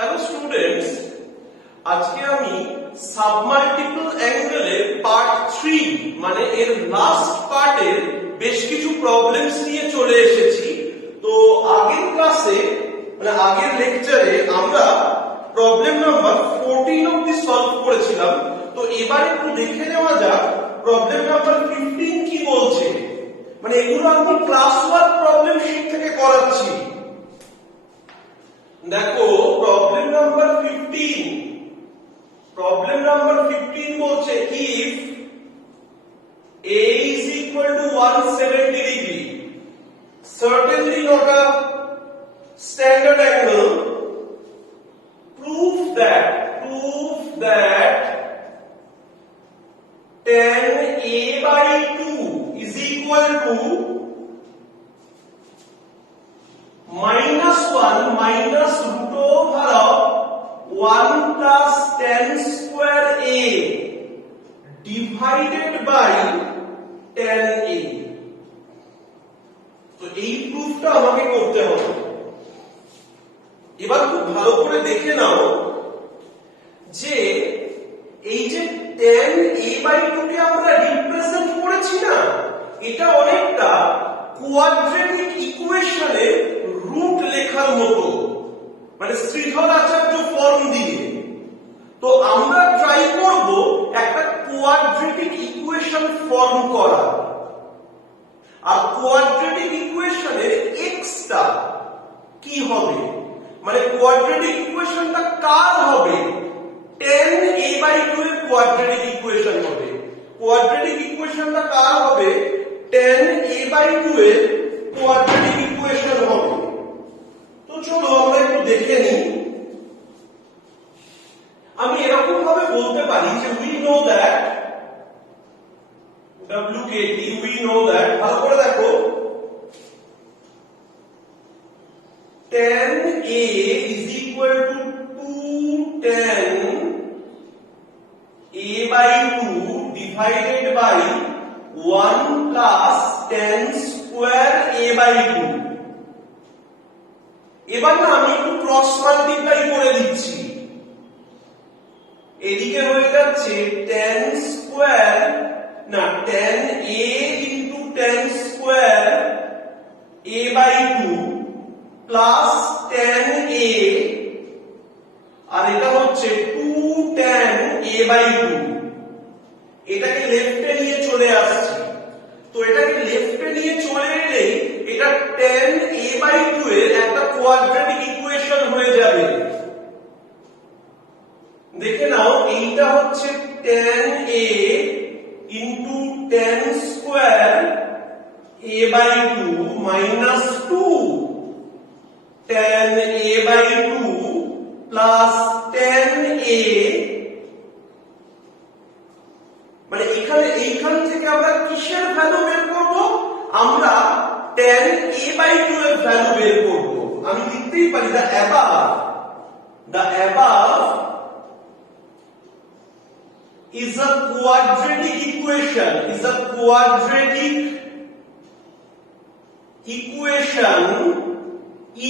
Hello students, আজকে আমি submultiple অ্যাঙ্গেলের part 3 মানে এর লাস্ট পার্টের বেশ কিছু প্রবলেমস নিয়ে চলে এসেছি। তো আগের ক্লাসে মানে আগের লেকচারে আমরা প্রবলেম নাম্বার 14 অবধি সলভ করেছিলাম। তো এবার একটু দেখে নেওয়া যাক প্রবলেম নাম্বার 15 কি বলছে। মানে এগুলো আমি ক্লাস ওয়ার্ক প্রবলেম শীট থেকে করাচ্ছি। দেখো প্রবলেম নাম্বার 15 বলছে if a is equal to 170 degree, certainly not a standard angle, prove that tan a by 2 is equal to -1 minus root over of 1 plus tan square a divided by tan a। তো এই প্রুফটা আমাকে করতে হবে। এবার খুব ভালো করে দেখে নাও যে এই যে tan a by 2 কে আমরা রিপ্রেজেন্ট করেছি না, এটা অনেকটা কোয়াড্রেটিক ইকুয়েশনের রুট লেখার মতো, মানে শ্রীধর আচার্য ফর্ম দিয়ে। তো আমরা ট্রাই করব একটা কোয়াড্রেটিক ইকুয়েশন ফর্ম করা। আর কোয়াড্রেটিক ইকুয়েশনের এক্সটা কি হবে, মানে কোয়াড্রেটিক ইকুয়েশনটা কার হবে? tan a by 2 এর কোয়াড্রেটিক ইকুয়েশন হবে। কোয়াড্রেটিক ইকুয়েশনটা কার হবে? tan a by 2 এর কোয়াড্রেটিক ইকুয়েশন হবে। তো চলো আমরা একটু দেখে নিই। আমি এরকম ভাবে বলতে পারি যে we know that WKT, we know that, ভালো করে দেখো, tan A is equal to 2 tan A by 2 divided by 1 plus tan square A by 2। এবার না আমি একটু ক্রস মাল্টিপ্লাই করে দিচ্ছি। এদিকে হয়ে যাচ্ছে tan স্কয়ার না tan a into tan square a by 2 plus tan a, আর এটা হচ্ছে 2 tan a by 2। এটাকে লেফটে নিয়ে চলে আসছে। তো এটাকে লেফটে নিয়ে চলে এলে এটা tan a by 2 এর একটা কোয়াড্রেটিক ইকুয়েশন হয়ে যাবে। দেখে নাও, এইটা হচ্ছে tan a into tan square a by 2 minus 2 tan a by 2 plus tan a, মানে এইখান থেকে আমরা কিসের ভ্যালু বের করব? আমরা tan a by 2 এর ভ্যালু বের করব। আমি লিখতেই পারি the above is a quadratic equation,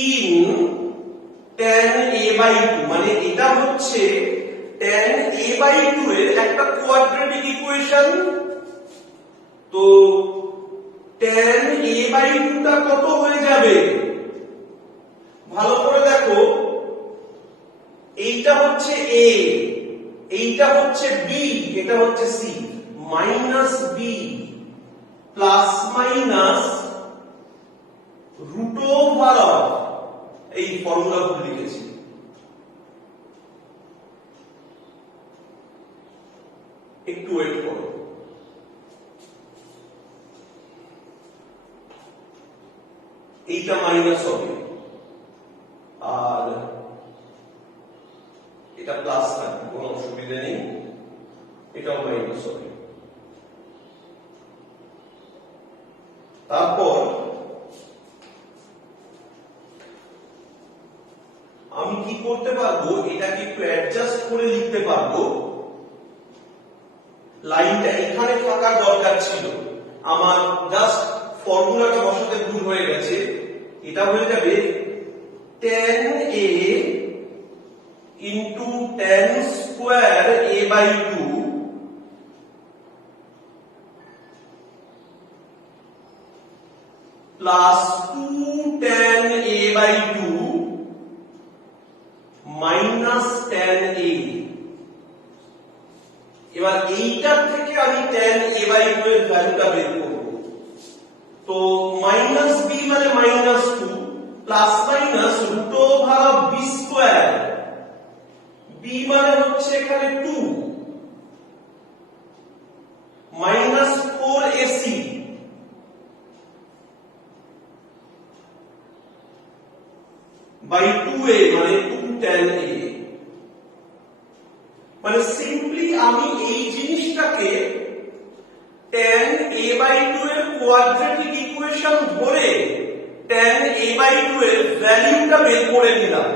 in tan a by 2, মানে এটা হচ্ছে tan a by 2 এর একটা কোয়াড্রেটিক ইকুয়েশন। তো tan a by 2 টা কত হয়ে যাবে? ভালো করে দেখো, এইটা হচ্ছে a, এইটা হচ্ছে b, এটা হচ্ছে c, minus b plus minus root over of, এই ফর্মুলা ভুল লিখেছি, একটু ওয়েট করো। এইটা মাইনাস হবে আর এটা প্লাস থাকবে, কোনো অসুবিধা নেই, এটাও মাইনাস হবে। তারপর আমি কি করতে পারবো, এটাকে একটু অ্যাডজাস্ট করে লিখতে পারবো। লাইনটা এখানে থাকার দরকার ছিল, আমার জাস্ট ফর্মুলাটা বসাতে ভুল হয়ে গেছে। এটা হয়ে যাবে tan a square a by 2 plus 2 tan a by 2 minus tan a। এবার এইটার থেকে আমি tan a বাই 2 এর ভ্যালুটা বের করব। তো মাইনাস b মানে minus 2 plus minus root over of b square, b মানে হচ্ছে এখানে 2 মাইনাস 4ac বাই 2a মানে 2 tan a। মানে সিম্পলি আমি এই জিনিসটাকে tan a বাই 2 এর কোয়াড্রেটিক ইকুয়েশন ধরে tan a বাই 2 এর ভ্যালুটা বের করে নিলাম।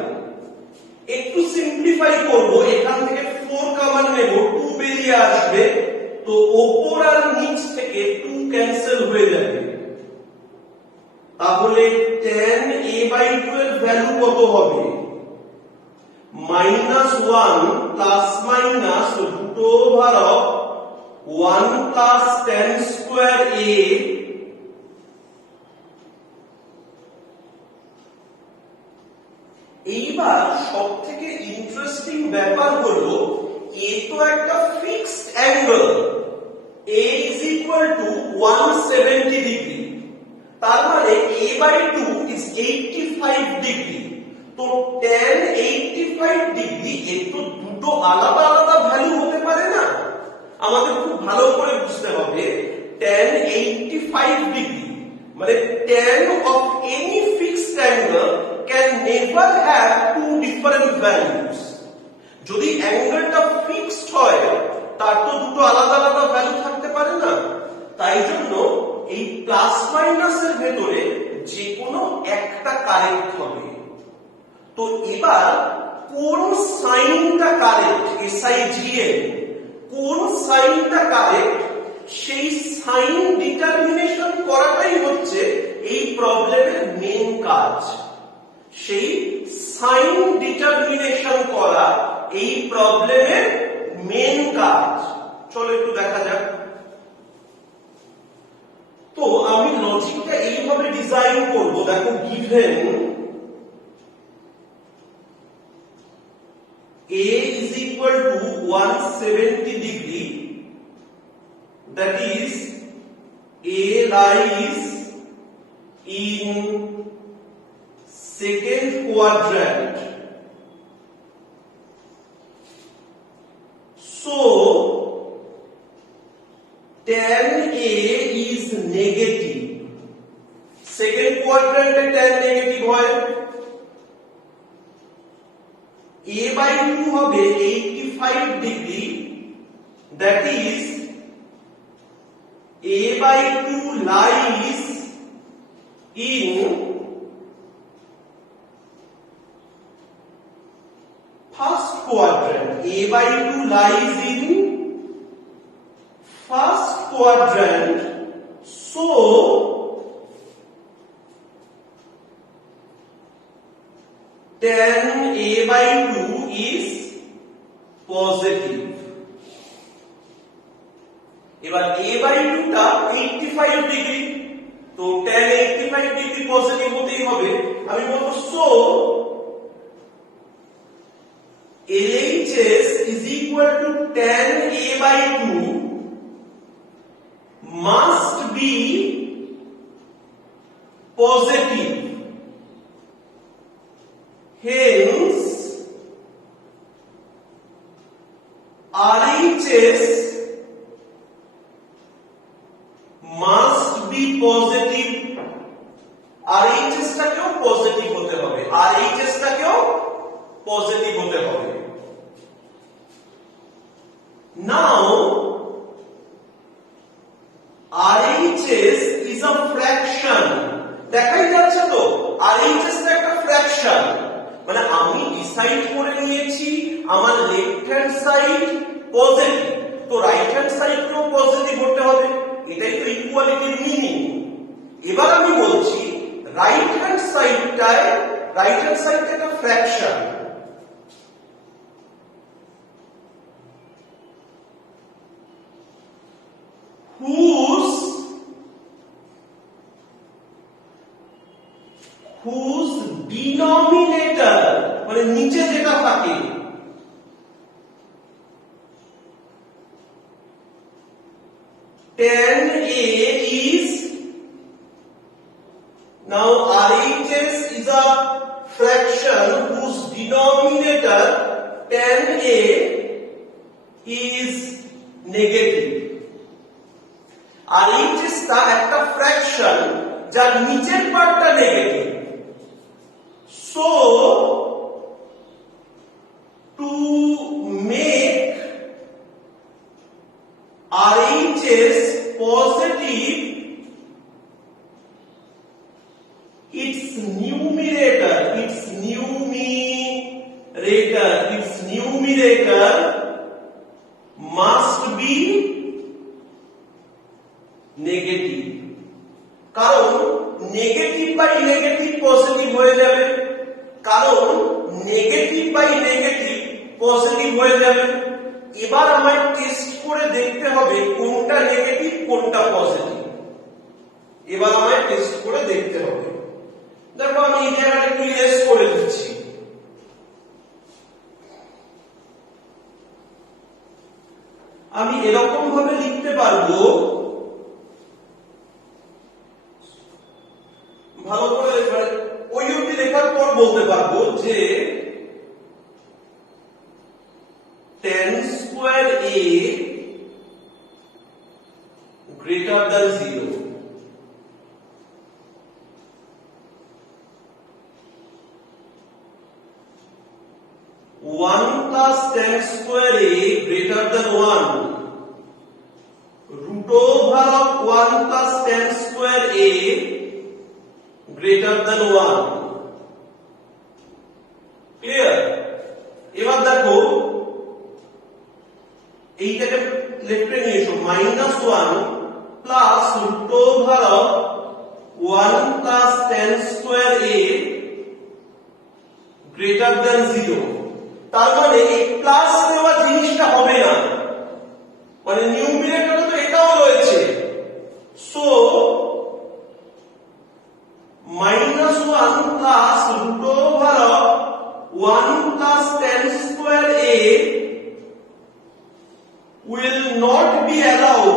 একটু সিম্পলিফাই করব, এখান থেকে 4 কমন নেব, 2 বেরিয়ে আসবে, তো উপর আর নিচ থেকে 2 ক্যান্সেল হয়ে যাবে। তাহলে tan a বাই 2 এর ভ্যালু কত হবে? -1 plus minus root over of 1 plus tan square a এইবার সবথেকে ইন্টারেস্টিং ব্যাপার হলো a তো একটা fixed angle, a is equal to 170 degree, তার মানে a by 2 is 85 ডিগ্রি। তো tan 85 ডিগ্রি এর তো দুটো আলাদা আলাদা ভ্যালু হতে পারে না। আমাদের খুব ভালো করে বুঝতে হবে tan 85 ডিগ্রি মানে tan of any fixed angle can never have two different values। যদি অ্যাঙ্গেলটা ফিক্সড হয় তার তো দুটো আলাদা আলাদা ভ্যালু থাকতে পারে না। তাই জন্য এই প্লাস মাইনাসের ভেতরে যে কোনো একটা কারেক্ট হবে। তো এবার কোন সাইনটা কারেক্ট, SIGN কোন সাইনটা কারেক্ট সেই সাইন ডিটারমিনেশন করাটাই হচ্ছে এই প্রবলেমের মেইন কাজ। সেই সাইন ডিটারমিনেশন করা এই প্রবলেমের মেইন কাজ। চলো একটু দেখা যাক। তো আমি লজিকটা এইভাবে ডিজাইন করব, দেখো given a is equal to 170 degree, that is a lies in second quadrant, so tan a is negative। second quadrant A tan negative হয়, a by 2 হবে 85 degree, that is a by 2 lies in first quadrant, a by 2 lies in first quadrant, so tan a by 2 is positive। এবার a by 2 টা 85 degree, তো tan 85 degree positive হতেই হবে। আমি বলবো so LHS is equal to tan a by 2 must be positive, hence RHS must be positive। RHS টাকেও positive হতে হবে, RHS টাকেও পজিটিভ হতে হবে। Now RHS is a fraction, দেখাই যাচ্ছে তো RHS টা একটা ফ্র্যাকশন, মানে আমি ডিসাইড করে নিয়েছি আমার লেফট হ্যান্ড সাইড পজিটিভ, তো রাইট হ্যান্ড সাইডটাও পজিটিভ হতে হবে, এটাই তো ইকুয়ালিটির মিনিং। এবার আমি বলছি রাইট হ্যান্ড সাইডটা একটা ফ্র্যাকশন, whose denominator মানে নিচে যেটা থাকে tan a is now RHS is a fraction whose denominator tan a is negative. RHS টা একটা ফ্র্যাকশন যার নিচের পার্টটা negative. So to make RHS positive, its numerator must be negative. কারণ নেগেটিভ বাই নেগেটিভ পজিটিভ হয়ে যাবে, এবার আমায় টেস্ট করে দেখতে হবে কোনটা নেগেটিভ কোনটা পজিটিভ। দেখো আমি এই জায়গাটা একটু ইরেজ করে দিচ্ছি। আমি এরকম ভাবে লিখতে পারবো, ভালো করে ওই অবধি লেখার পর বলতে পারবো যে tan square a greater than 0. One plus tan square a greater than 1. Root over of 1 plus tan square a greater than 1. Clear? এবার দেখো এইটাকে লেফটে নিয়ে এসো, -1 plus root over of 1 plus tan square a greater than 0। তার মানে এই plus দেওয়া জিনিসটা হবে না, মানে নিউমিরেটরে তো এটাও রয়েছে। So -1 plus root over of 1 plus tan square a will not be allowed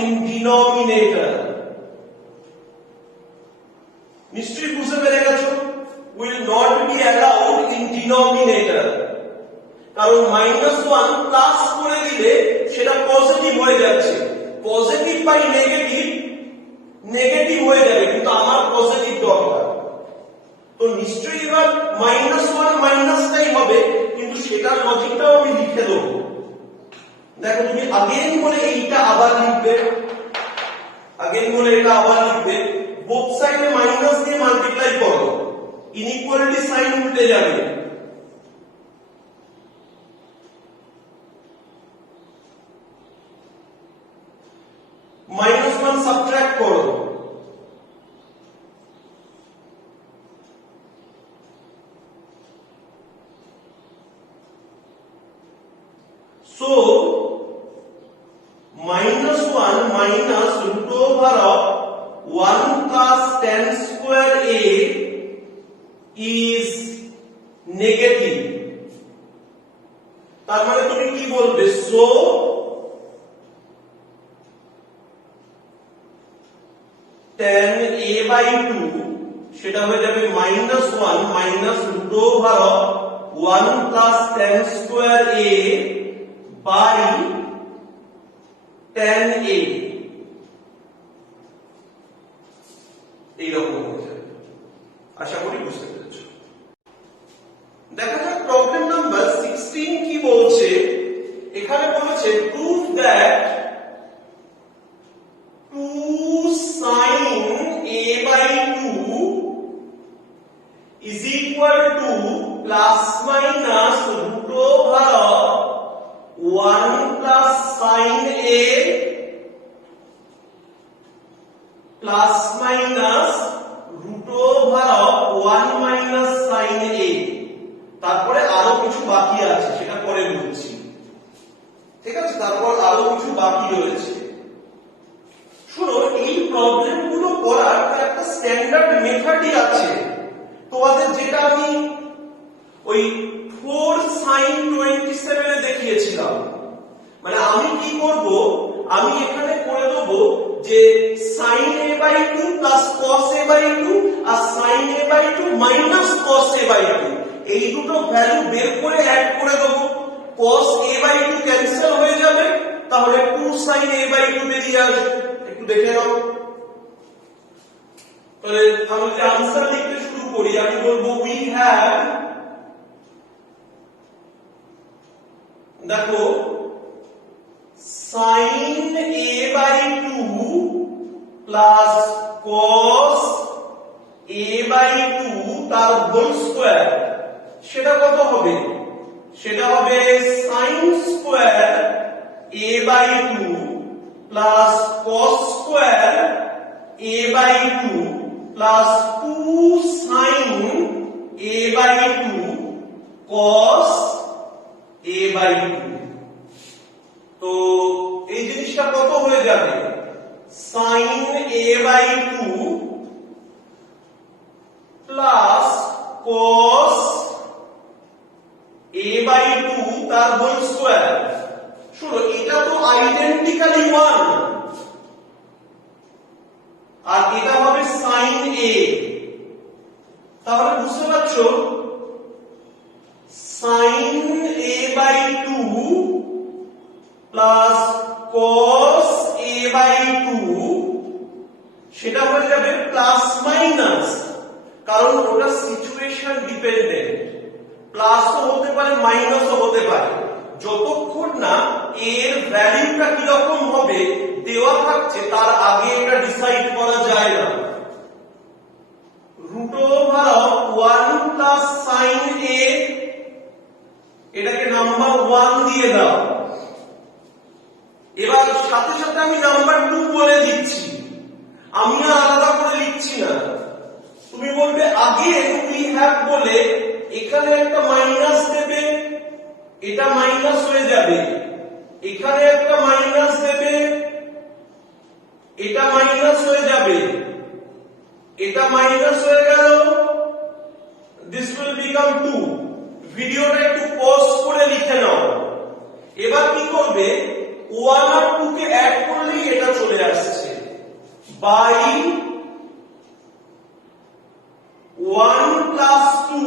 in denominator. নিশ্চয়ই বুঝতে পেরে গেছো, will not be allowed in denominator, কারণ -1 প্লাস করে দিলে সেটা পজিটিভ হয়ে যাচ্ছে, পজিটিভ বাই নেগেটিভ হয়ে যাবে, কিন্তু আমার পজিটিভ দরকার। তো নিশ্চয়ই এবার -1 মাইনাসটাই হবে, কিন্তু সেটার লজিকটাও আমি লিখে দেবো। দেখো তুমি আগেন বলে এইটা আবার লিখবে, বোথ সাইডে মাইনাস দিয়ে মাল্টিপ্লাই করো, ইনইকুয়ালিটি সাইন উল্টে যাবে। -1 সাবট্রাক্ট করো, so -1 minus root over of 1 plus tan square a is negative. তার মানে তুমি কি বলবে, so tan a by 2 সেটা হয়ে যাবে -1 minus root over of 1 plus tan square a by tan a, এইরকম হয়ে যাবে। আশা করি বুঝতে পেরেছো। দেখা যাক প্রবলেম নাম্বার 16 কি বলছে। এখানে বলেছে prove that 2 sin a by 2 is equal to plus minus root over of 1 plus sin a plus minus root over of 1 minus sin a তারপরে আরো কিছু বাকি আছে, সেটা পরে বলছি। ঠিক আছে, তারপর আরো কিছু বাকি রয়েছে। শোনো, এই প্রবলেম গুলো করার একটা স্ট্যান্ডার্ড মেথডই আছে তোমাদের, যেটা আমি ওই 4 sin 27 এ দেখিয়েছিলাম। মানে আমি কি করব, আমি এখানে করে দেব যে sin a/2 plus cos a/2 আর sin a/2 minus cos a/2, এই দুটো ভ্যালু বের করে অ্যাড করে দেব। cos a/2 ক্যান্সেল হয়ে যাবে, তাহলে 2 sin a/2 বেরিয়ে আসবে। একটু দেখে নাও। তাহলে আমি যে आंसर লিখতে শুরু করি, আমি বলবো we have, দেখো sin a/2 plus cos a/2 তার হোল স্কয়ার, সেটা কত হবে? সেটা হবে sin square a/2 plus cos square a/2 plus 2 sin a/2 cos a/2। তো এই জিনিসটা কত হয়ে যাবে? sin a/2 plus cos a/2 তার হোল স্কয়ার। শুনো, এটা তো আইডেন্টিক্যালি 1, আর এটা হবে sin a। তাহলে বুঝতে পারছো, sin a/2 plus cos a/2 সেটা হয়ে যাবে প্লাস মাইনাস, কারণ ওটা সিচুয়েশন ডিপেন্ডেন্ট, প্লাসও হতে পারে মাইনাসও হতে পারে। যতক্ষণ না এর ভ্যালুটা কি রকম হবে দেওয়া থাকছে, তার আগে এটা ডিসাইড করা যায় না। root over of 1 plus sin a, এটাকে নাম্বার 1 দিয়ে দাও। এবার সাথে সাথে আমি নাম্বার 2 বলে দিচ্ছি, আমি আর আলাদা করে লিখছি না। তুমি বলবে আগে we have বলে এখানে একটা মাইনাস দেবে, এটা মাইনাস হয়ে যাবে, এখানে একটা মাইনাস দেবে, এটা মাইনাস হয়ে যাবে, এটা মাইনাস হয়ে গেল, this will become 2। ভিডিওটা একটু পজ করে লিখে নাও। এবার কি করবে, 1 আর 2 কে অ্যাড করলেই এটা চলে আসছে, বাই 1 plus 2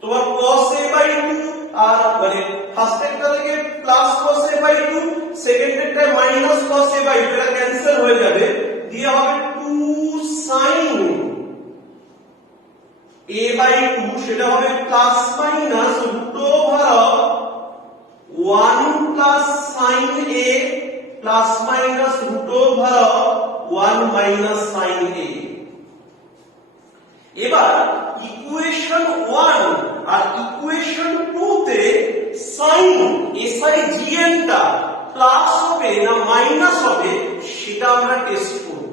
তোমার cos a/2, আর মানে ফার্স্টেরটা থেকে প্লাস cos a/2, সেকেন্ডেরটা মাইনাস cos a/2, এটা ক্যান্সেল হয়ে যাবে, দিয়ে হবে 2 sin a/2, সেটা হবে plus minus root over of 1 plus sin a plus minus root over of 1 minus sin a। এবার ইকুয়েশন 1 আর ইকুয়েশন 2 তে sin SIGN টা প্লাস হবে না মাইনাস হবে সেটা আমরা টেস্ট করব।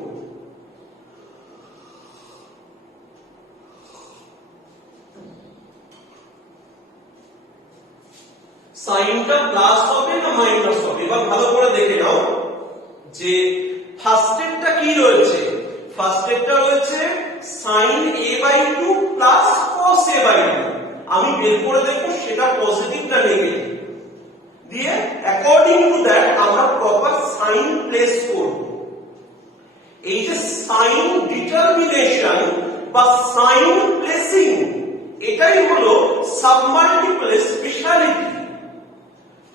সাইনটা প্লাস হবে না মাইনাস হবে, এবার ভালো করে দেখে নাও যে ফার্স্টেরটা কি রয়েছে। ফার্স্টেরটা রয়েছে sin a/2 plus cos a/2, আমি বের করে দেখব সেটা পজিটিভ না নেগেটিভ, দিয়ে অ্যাকর্ডিং টু দ্যাট আমরা প্রপার সাইন প্লেস করব। এই যে সাইন ডিটারমিনেশন বা সাইন প্লেসিং, এটাই হলো সাবমাল্টিপলের স্পেশালিটি।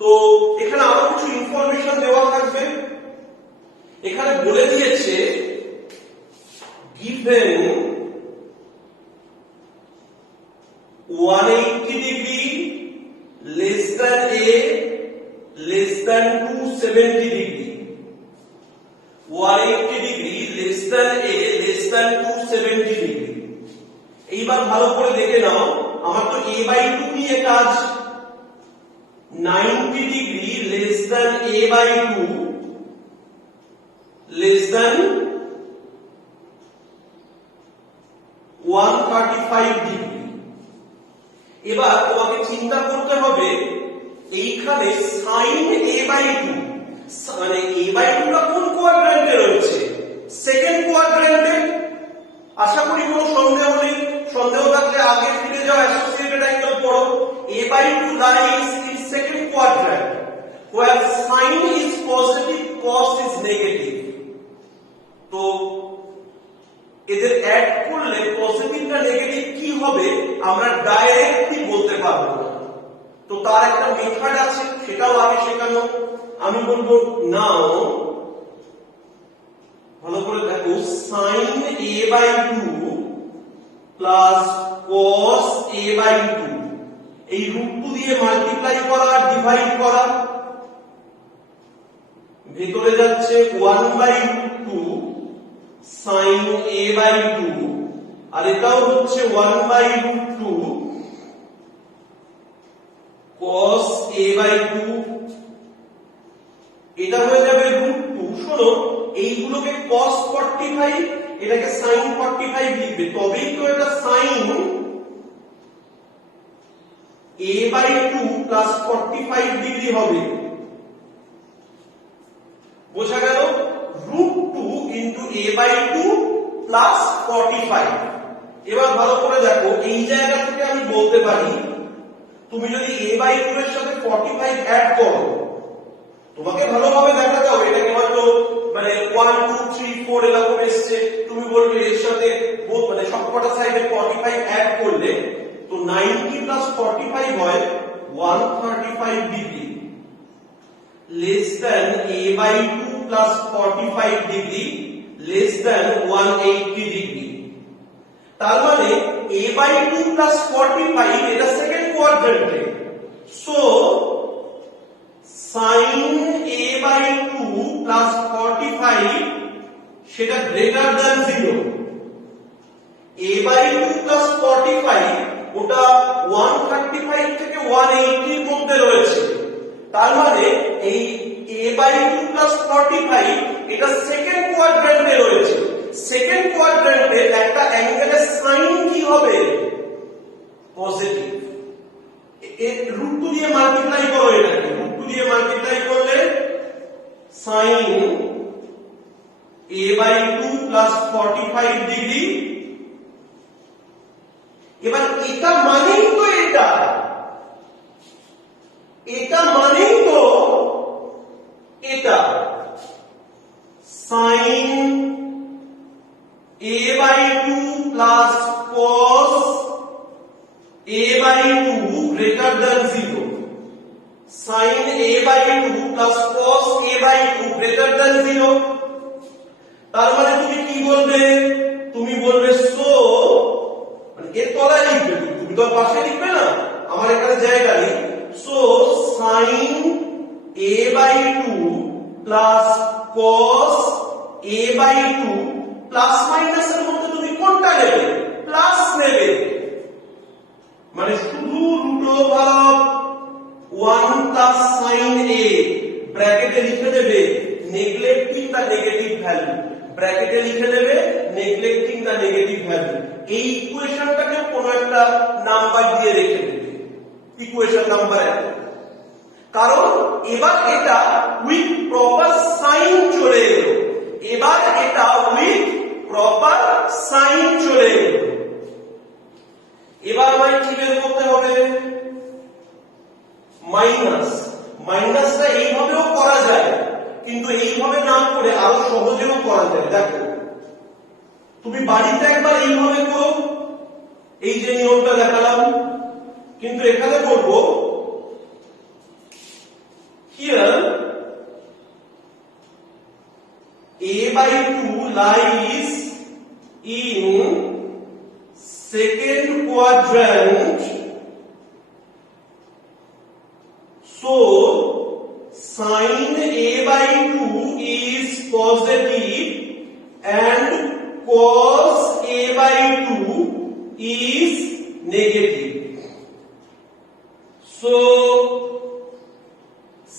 তো এখানে আরো কিছু ইনফরমেশন দেওয়া থাকবে। এখানে বলে দিয়েছে given 180 degree less than a less than 270 degree, 180 degree less than a less than 270 degree। এইবার ভালো করে দেখে নাও, আমার তো a/2 নিয়ে কাজ। 90 degree less than a/2 less than 135 degree. এবার তোমাকে চিন্তা করতে হবে এইখানে sin a/2 মানে a/2 টা কোন কোয়াড্র্যান্টে রয়েছে? সেকেন্ড কোয়াড্র্যান্টে। আশা করি কোনো সন্দেহ নেই। সন্দেহ থাকলে আগে ফিরে যাও, অ্যাসোসিয়েটেড অ্যাঙ্গেল পড়ো। a/2 lies in second quadrant where sin is positive, cos is negative. তো এদের অ্যাড করলে পজিটিভ না নেগেটিভ কি হবে আমরা ডাইরেক্টলি বলতে পারবো না। তো তার একটা মেথড আছে, সেটাও আগে শেখানো। আমি বলবো নাও, ভালো করে দেখো, sin a/2 plus cos a/2 এই √2 দিয়ে মাল্টিপ্লাই করা আর ডিভাইড করা, ভেতরে যাচ্ছে 1/√2 sin a/2 আর এটাও হচ্ছে 1/√2 cos a/2, এটা হয়ে যাবে √2। শোনো, এইগুলোকে cos 45 এটাকে sin 45 লিখবে, তবেই তো এটা sin a/2 প্লাস 45 ডিগ্রি হবে। বোঝা গেল? √2 ইনটু a/2 প্লাস 45। এবার ভালো করে দেখো, এই জায়গা থেকে আমি বলতে পারি তুমি যদি a/2 এর সাথে 45 অ্যাড করো, তোমাকে ভালোভাবে দেখাতে হবে এটাকে হয়তো মানে 1 2 3 4 এরকম এসছে, তুমি বলবে এর সাথে মানে সবকটা সাইডে 45 অ্যাড করলে তো 90 প্লাস 45 হয় 135 degree, less than a/2 plus 45 degree less than 180 degree। তার মানে a/2 plus 45 এটা সেকেন্ড কোয়াড্র্যান্টে। সো sin a/2 plus 45 সেটা গ্রেটার দ্যান 0। a/2 plus 45 ওটা 135 থেকে 180 এর মধ্যে রয়েছে। তার মানে এই a/2 plus 45 এটা সেকেন্ড কোয়াড্র্যান্টে রয়েছে। সেকেন্ড কোয়াড্র্যান্টে একটা অ্যাঙ্গেলের সাইন কি হবে? পজিটিভ। √2 দিয়ে মাল্টিপ্লাই করো, এটাকে √2 দিয়ে মাল্টিপ্লাই করলে sin a/2 plus 45 ডিগ্রি। এবার এটা মানেই তো এটা মানেই তো এটা sin a/2 plus cos a/2 greater than 0। sin a/2 plus cos a/2 greater than 0। তার মানে তুমি কি বলবে? তুমি বলবে সো, মানে এর তলায় লিখবে, তুমি তো পাশে লিখবে না, আমার এখানে জায়গা নেই। So sin a/2 plus cos a/2 plus মাইনাসের মধ্যে তুমি কোনটা নেবে? প্লাস নেবে, মানে শুধু √1 plus sin a ব্র্যাকেটে লিখে দেবে নেগলেক্টিং দ্য নেগেটিভ ভ্যালু, ব্র্যাকেটে লিখে দেবে নেগলেক্টিং দ্য নেগেটিভ ভ্যালু। এই ইকুয়েশনটাকে কোনো একটা নাম্বার দিয়ে রেখে দেবে, ইকুয়েশন নাম্বার 1। কারণ এবার এটা উইথ প্রপার সাইন চলে এলো, এবার এটা উইথ প্রপার সাইন চলে এলো। এবার আমায় কি বের করতে হবে? মাইনাস। মাইনাসটা এইভাবেও করা যায়, কিন্তু এইভাবে না করে আরো সহজেও করা যায়। দেখো, তুমি বাড়িতে একবার এইভাবে করো, এই যে নিয়মটা দেখালাম, কিন্তু এখানে করব here a/2 lies in second quadrant, so sin a/2 is positive and cos a/2 is negative. So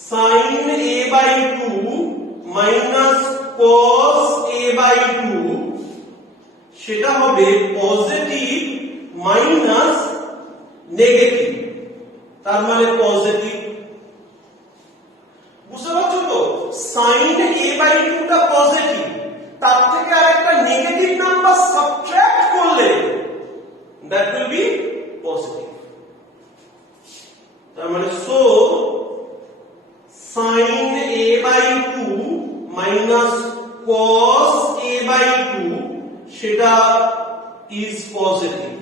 sin a/2 minus cos a/2 সেটা হবে পজিটিভ মাইনাস নেগেটিভ, তার মানে পজিটিভ। বুঝতে পারছো তো? sin a/2 টা পজিটিভ, তার থেকে আরেকটা নেগেটিভ নাম্বার সাবট্রাক্ট করলে that will be positive। তার মানে so sin a/2 minus cos a/2 সেটা is positive।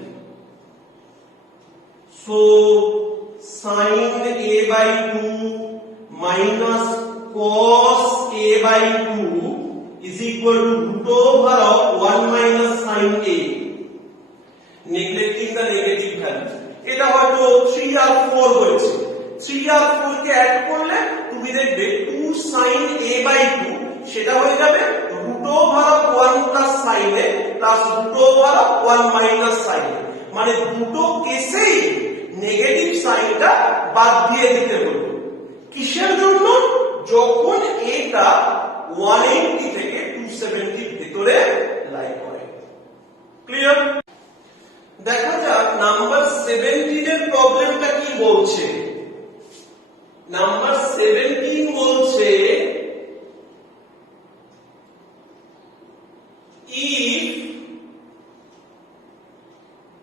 so sin a/2 minus cos a/2 is equal to root over of 1 minus sin a, neglecting the negative value। এটা হয়তো 3 আর 4 হয়েছে, 3 আর 4 কে add করলে তুমি দেখবে 2 sin a/2 সেটা হয়ে যাবে root over of 1 plus sin a plus root over of 1 minus sin a, মানে দুটো কেসেই নেগেটিভ সাইনটা বাদ দিয়ে দিতে হলো। কিসের জন্য? যখন এটা 180 থেকে 270 এর ভিতরে লাই করে। ক্লিয়ার? দেখা যাক নাম্বার 17 এর প্রবলেমটা কি বলছে। নাম্বার 17 বলছে if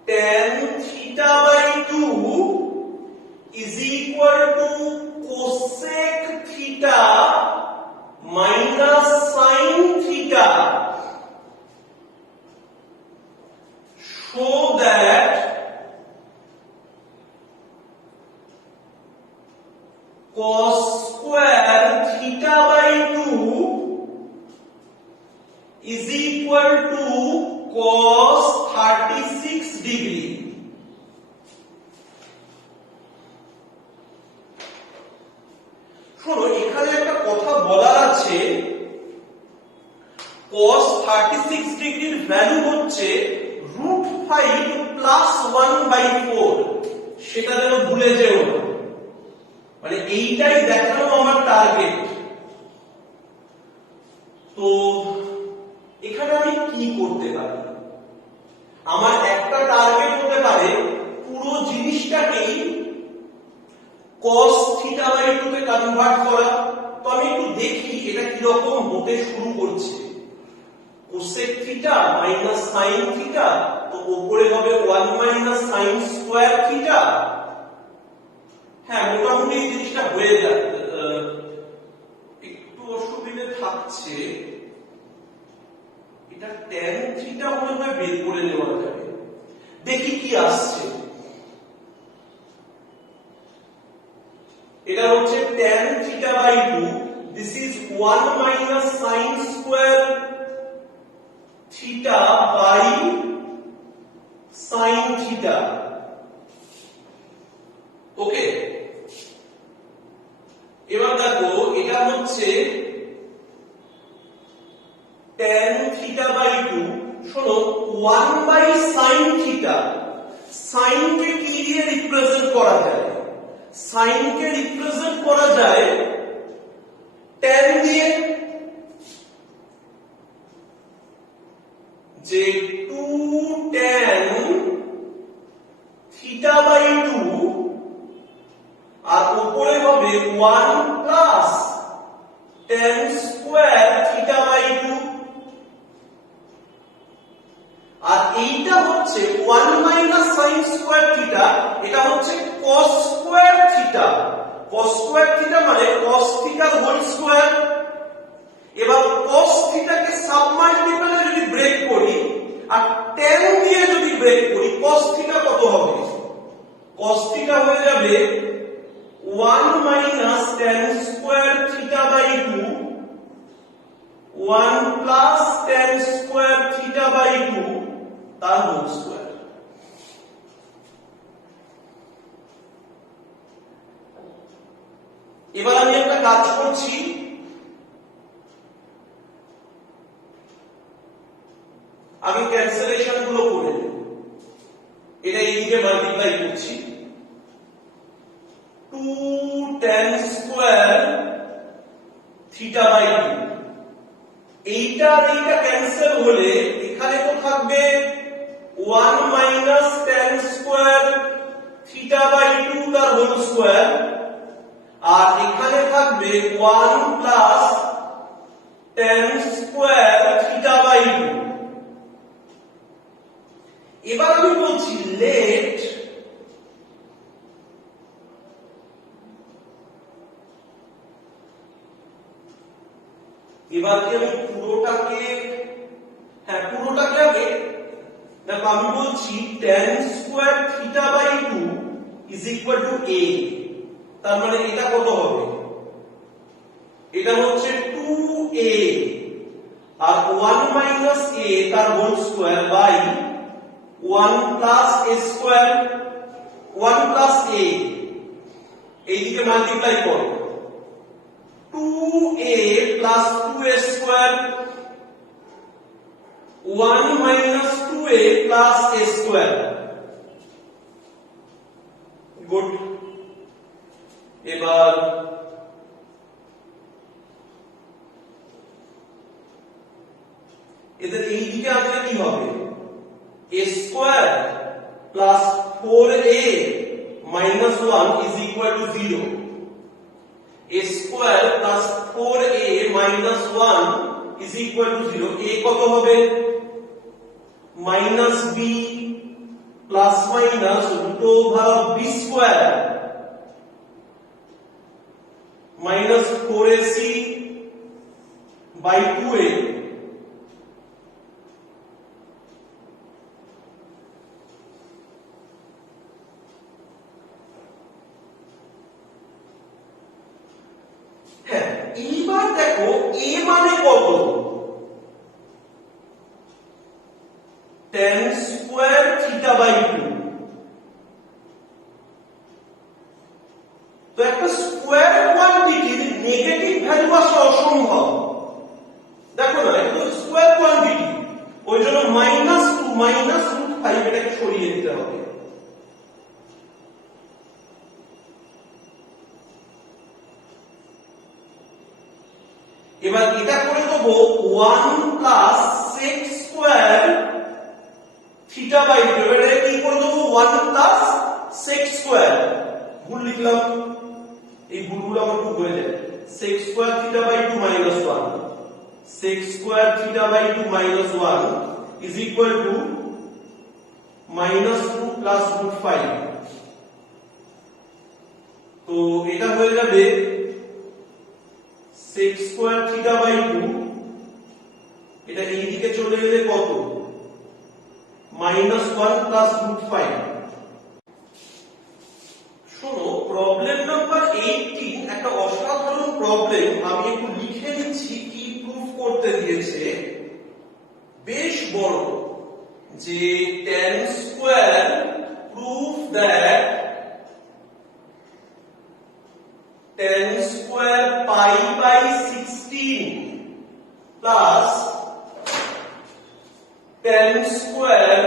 tan theta/2 is equal to cosec theta minus sin theta, show that cos square theta/2 is equal to cos 36 degree। শোনো, এখানে একটা কথা বলার আছে, cos 36 ডিগ্রির ভ্যালু হচ্ছে √5 প্লাস 1/4, সেটা যেন ভুলে যেও না, মানে এইটাই দেখানো আমার টার্গেট। তো এখানে আমি কি করতে পারি? আমার একটা টার্গেট হতে পারে পুরো জিনিসটাকেই cos θ/2 তে কনভার্ট করা। তো আমি একটু দেখি এটা কি রকম হতে শুরু করছে। cosec θ minus sin θ, তো উপরে হবে 1 minus sin square θ। হ্যাঁ, মোটামুটি এই জিনিসটা হয়ে যাবে। একটু অসুবিধা থাকছে, এটা tan θ মনে হয় বের করে নেওয়া যাবে। দেখি কি আসছে। এটা হচ্ছে tan θ/2, this is 1 minus sin square θ by sin θ। ওকে, এবার দেখো এটা হচ্ছে tan θ/2। শোনো, 1 by sin θ, sin কে কি দিয়ে রিপ্রেজেন্ট করা যায়? sin কে রিপ্রেজেন্ট করা যায় tan দিয়ে, যে 2 tan θ/2 আর উপরে হবে 1 প্লাস tan স্কয়ার θ/2, আর এইটা হচ্ছে 1 মাইনাস sin স্কয়ার θ, এটা হচ্ছে cos স্কয়ার θ। cos স্কয়ার θ মানে cos θ হোল স্কয়ার। এবার cos θ কে সাবমাল্টিপলে যদি ব্রেক করি আর tan দিয়ে যদি ব্রেক করি, cos θ কত হবে? cos θ হয়ে যাবে 1 minus tan square θ/2, 1 plus tan square θ/2 তার হোল স্কয়ার। এবার আমি একটা কাজ করছি, আমি ক্যান্সেলেশন গুলো করে নেব। এটা এইদিকে মাল্টিপ্লাই করছি, 2 tan square θ/2, এইটা আর এইটা ক্যান্সেল হলে এখানে তো থাকবে 1 minus tan square theta by 2 তার হোল স্কয়ার, আর এখানে থাকবে 1 plus tan square theta by 2। এবার আমি বলছি লেট এবার কি আমি পুরোটাকে আগে দেখো আমি বলছি tan square theta by 2 is equal to a। তার মানে এটা কত হবে? এটা হচ্ছে 2a আর 1 মাইনাস a তার whole square by 1 plus a square, 1 plus a এইদিকে মাল্টিপ্লাই করো, 2a plus 2a square 1 minus 2a plus a square. Good. এবার এদের এই দিকে আসলে কি হবে? a square plus 4a minus 1 is equal to 0। a square plus 4a minus 1 is equal to 0। a কত হবে? Minus b plus minus root over of b square minus 4ac by 2a। হ্যাঁ, এইবার দেখো a মানে কত? tan square theta by 2। তো একটা square কোয়ান্টিটির negative value আসা অসম্ভব। দেখো না, এটা তো স্কয়ার কোয়ান্টিটি, ওই জন্য মাইনাস 2 মাইনাস রুট 5 এটাকে সরিয়ে দিতে হবে। এবার এটা করে দেবো 1 plus sec square theta by 2। এবারে কি করে দেবো? 1 প্লাস sec স্কয়ার, ভুল লিখলাম, এই ভুলগুলো আমার খুব হয়ে যায়। sec square theta by 2 minus 1, sec square theta by 2 minus 1 is equal to minus 2 plus root 5। তো এটা হয়ে যাবে sec স্কয়ার থিটা বাই 2, এটা এই দিকে চলে গেলে কত? Minus 1 plus root 5। শোনো, প্রবলেম নাম্বার 18 একটা অসাধারণ প্রবলেম। আমি একটু লিখে নিচ্ছি কি প্রুফ করতে দিয়েছে। বেশ বড়, যে tan square proof that tan square pi by 16 plus tan square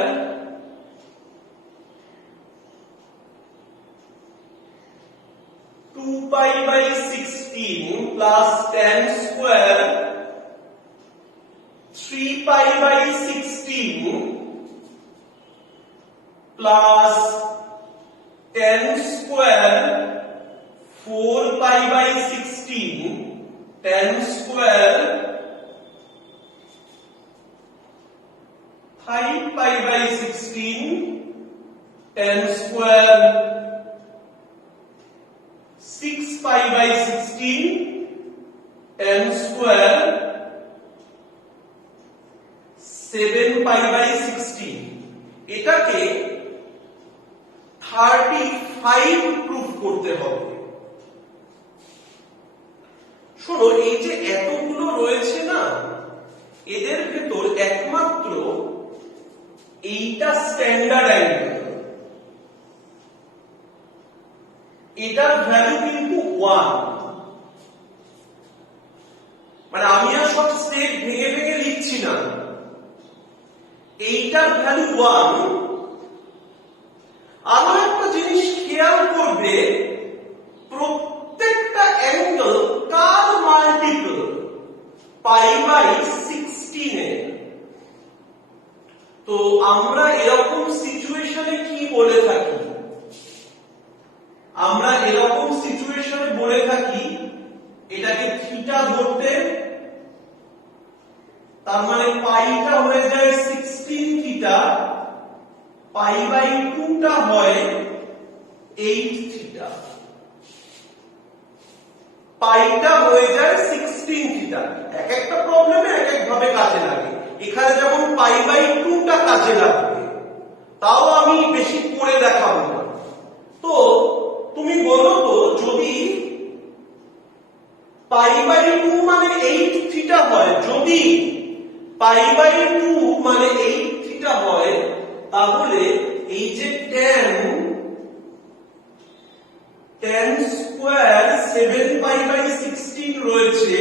pi by 16 plus tan square 3 pi by 16 plus tan square 4 pi by 16 tan square 5 pi by 16 tan square 6 pi by 16 tan square 7 pi by 16। এটাকে 35 proof করতে হবে। শোনো, এই যে এতগুলো রয়েছে না, এদের ভেতর একমাত্র এইটা স্ট্যান্ডার্ড অ্যাঙ্গেল, এটার ভ্যালু কিন্তু 1। মানে আমি আর সব স্টেপ ভেঙে ভেঙে লিখছি না, এইটার ভ্যালু 1। আরো একটা জিনিস খেয়াল করবে, প্রত্যেকটা অ্যাঙ্গেল কার মাল্টিপল? পাই বাই 16 এর। তো আমরা এরকম সিচুয়েশনে কি বলে থাকি? আমরা এরকম সিচুয়েশনে বলে থাকি এটাকে থিটা ধরতে, তার মানে পাইটা হয়ে যায় 16 থিটা, পাই বাই 2 টা হয় 8 থিটা, পাইটা হয়ে যায় 16 থিটা। এক একটা প্রবলেমে এক এক ভাবে কাজে লাগে। এখানে যেমন পাই বাই 2 টা কাজে লাগবে, তাও আমি বেশি করে দেখাবো না। তো তুমি বলো তো, যদি পাই বাই 2 মানে 8 থিটা হয়, যদি পাই বাই 2 মানে 8 থিটা হয়, তাহলে এই যে tan স্কয়ার 7 পাই বাই 16 রয়েছে,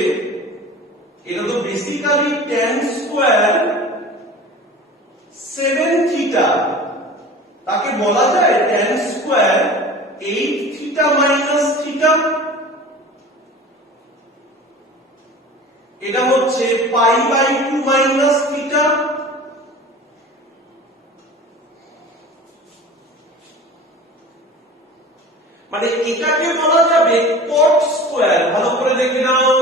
এটা তো বেসিক্যালি tan স্কয়ার 7 থিটা, তাকে বলা যায় tan square 8 theta minus theta. এটা হচ্ছে পাই বাই 2 মাইনাস থিটা। মানে এটাকে বলা যাবে cot স্কয়ার। ভালো করে দেখে নাও,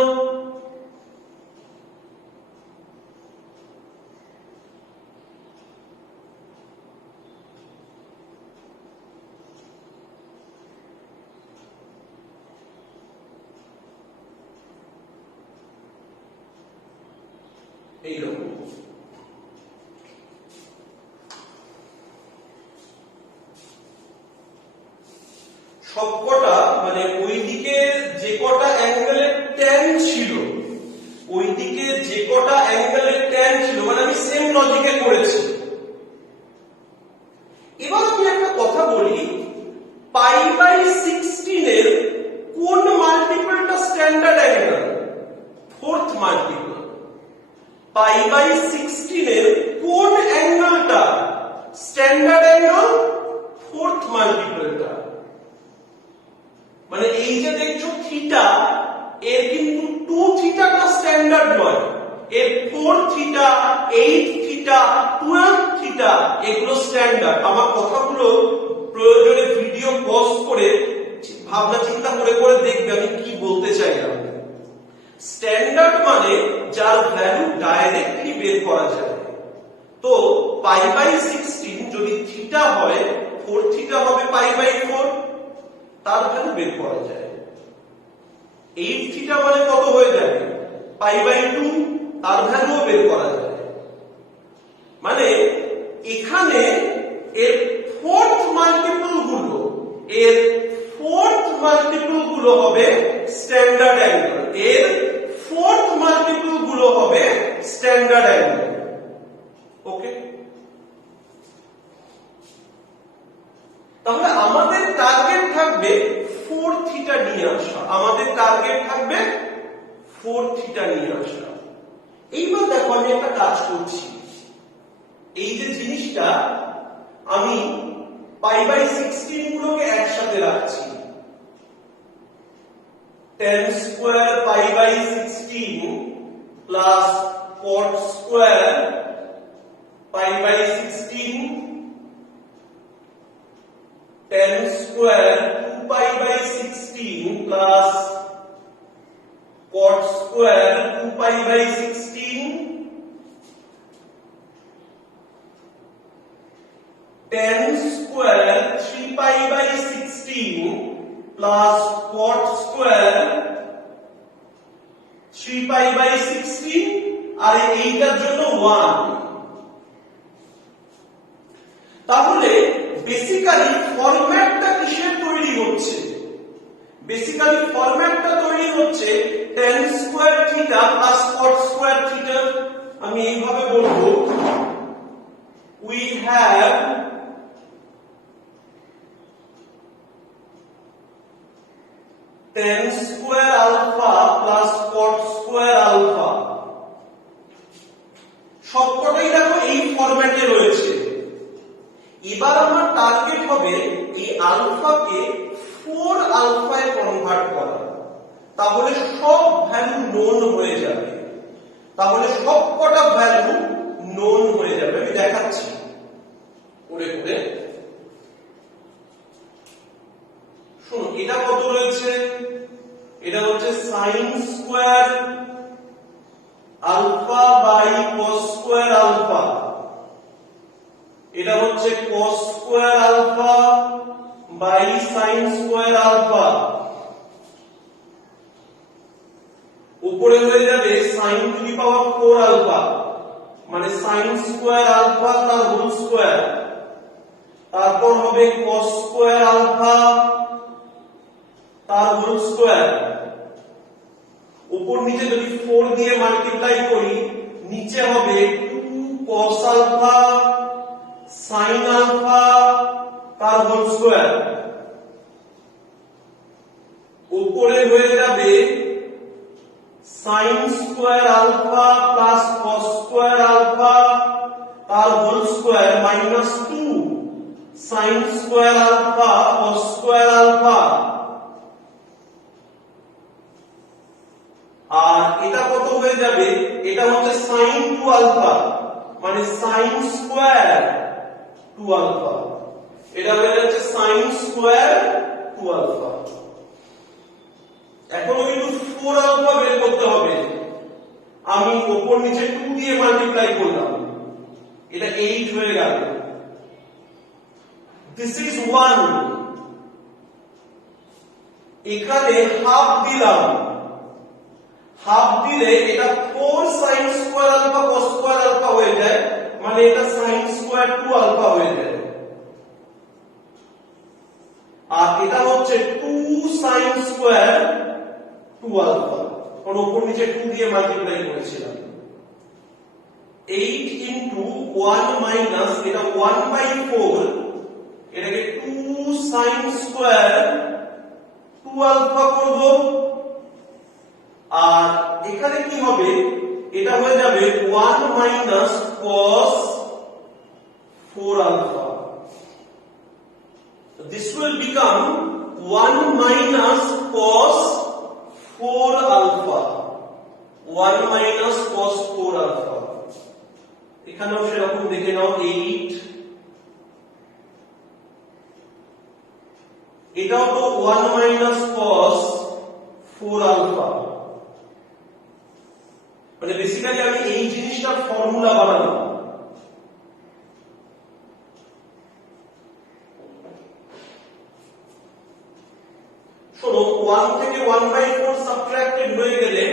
এইরকম। সবকটা মানে ওইদিকে যে কটা অ্যাঙ্গেলের tan ছিল, ওইদিকে যে কটা অ্যাঙ্গেলের tan ছিল, মানে আমি সেম লজিকে করেছি। এবার আমি একটা কথা বলি, পাই বাই 16 এর কোন মাল্টিপলটা standard angle? Fourth multiple. Pi by 16 এর কোন অ্যাঙ্গেলটা স্ট্যান্ডার্ড অ্যাঙ্গেল? ফোর্থ মাল্টিপলটা। মানে এই যে দেখছো থিটা, এর কিন্তু 2 থিটাটা স্ট্যান্ডার্ড নয়, এর 4 থিটা, 8 থিটা, 12 থিটা এগুলো স্ট্যান্ডার্ড। আমার কথাগুলো প্রয়োজনে ভিডিও পজ করে ভাবনা চিন্তা করে করে দেখবে আমি কি বলতে চাইলাম। স্ট্যান্ডার্ড মানে যার ভ্যালু ডাইরেক্টলি বের করা যায়। তো পাই বাই 16 যদি থিটা হয়, 4 থিটা হবে পাই বাই 4, তার ভ্যালু বের করা যায়। 8 থিটা মানে কত হয়ে যাবে? পাই বাই 2, তার ভ্যালুও বের করা যায়। মানে এখানে এর ফোর্থ মাল্টিপল গুলো হবে স্ট্যান্ডার্ড অ্যাঙ্গেল, এর ফোর্থ মাল্টিপল গুলো হবে স্ট্যান্ডার্ড অ্যাঙ্গেল। ওকে, তাহলে আমাদের টার্গেট থাকবে 4 থিটা নিয়ে আসা, আমাদের টার্গেট থাকবে 4 থিটা নিয়ে আসা। এইবার দেখো আমি একটা কাজ করছি, এই যে জিনিসটা আমি পাই বাই 16 গুলোকে একসাথে রাখছি, tan square pi by 16 plus cot square pi by 16, tan square 2 pi by 16 plus cot square 2 pi by 16, tan square 3 pi by 16 plus cot square 3 pi by 16, আর এইটার জন্য 1। তাহলে বেসিক্যালি ফরম্যাটটা কিসের তৈরি হচ্ছে? বেসিক্যালি ফরম্যাটটা তৈরি হচ্ছে tan square theta plus cot square theta. আমি এইভাবে বলবো, we have tan square alpha plus cot square alpha. সবকটাই দেখো এই ফরম্যাটে রয়েছে। এবার আমার টার্গেট হবে এই আলফাকে 4 আলফায় কনভার্ট করা, তাহলে সব ভ্যালু নোন হয়ে যাবে, তাহলে সবকটা ভ্যালু নোন হয়ে যাবে। আমি দেখাচ্ছি করে করে, শুনো। বাই cos স্কয়ার আলফা, এটা হচ্ছে cos square alpha by sin square alpha, উপরে হয়ে যাবে sin to the power 4 alpha, মানে sin স্কয়ার আলফা তার হোল স্কয়ার, তারপর হবে cos স্কয়ার আলফা তার হোল স্কয়ার, উপর নিচে যদি 4 দিয়ে মাল্টিপ্লাই করি নিচে হবে 2 cos আলফা sin আলফা তার হোল স্কয়ার, উপরে হয়ে যাবে sin square alpha plus cos square alpha তার whole square minus 2 sin square alpha cos square alpha, আর এটা কত হয়ে যাবে, এটা হচ্ছে sin 2 আলফা, মানে sin স্কয়ার 2 আলফা, এটা হয়ে যাচ্ছে sin স্কয়ার 2 আলফা। এখন কিন্তু 4 আলফা বের করতে হবে, আমি উপর নিচে 2 দিয়ে মাল্টিপ্লাই করলাম, এটা 8 হয়ে গেল। দিস ইজ 1, এখানে হাফ দিলাম, হাফ দিলে এটা 4 sin square alpha cos square alpha হয়ে যায়, মানে এটা sin স্কয়ার 2 আলফা হয়ে যায়, আর এটা হচ্ছে 2 sin স্কয়ার 2 আলফা, কারণ উপর নিচে 2 দিয়ে মাল্টিপ্লাই করেছিলাম। 8 ইনটু 1 মাইনাস এটা 1/4, এটাকে 2 sin স্কয়ার 2 আলফা করব, আর এখানে কি হবে, এটা হয়ে যাবে 1 minus cos 4 alpha. This will become 1 minus cos 4 alpha. 1 minus cos 4 alpha. এখানেও সেরকম দেখে নাও 8, এটাও তো 1 minus cos 4 alpha, মানে বেসিক্যালি আমি এই জিনিসটার ফর্মুলা বানালাম। শোনো 1 থেকে 1/4 সাবট্রাক্টেড হয়ে গেলে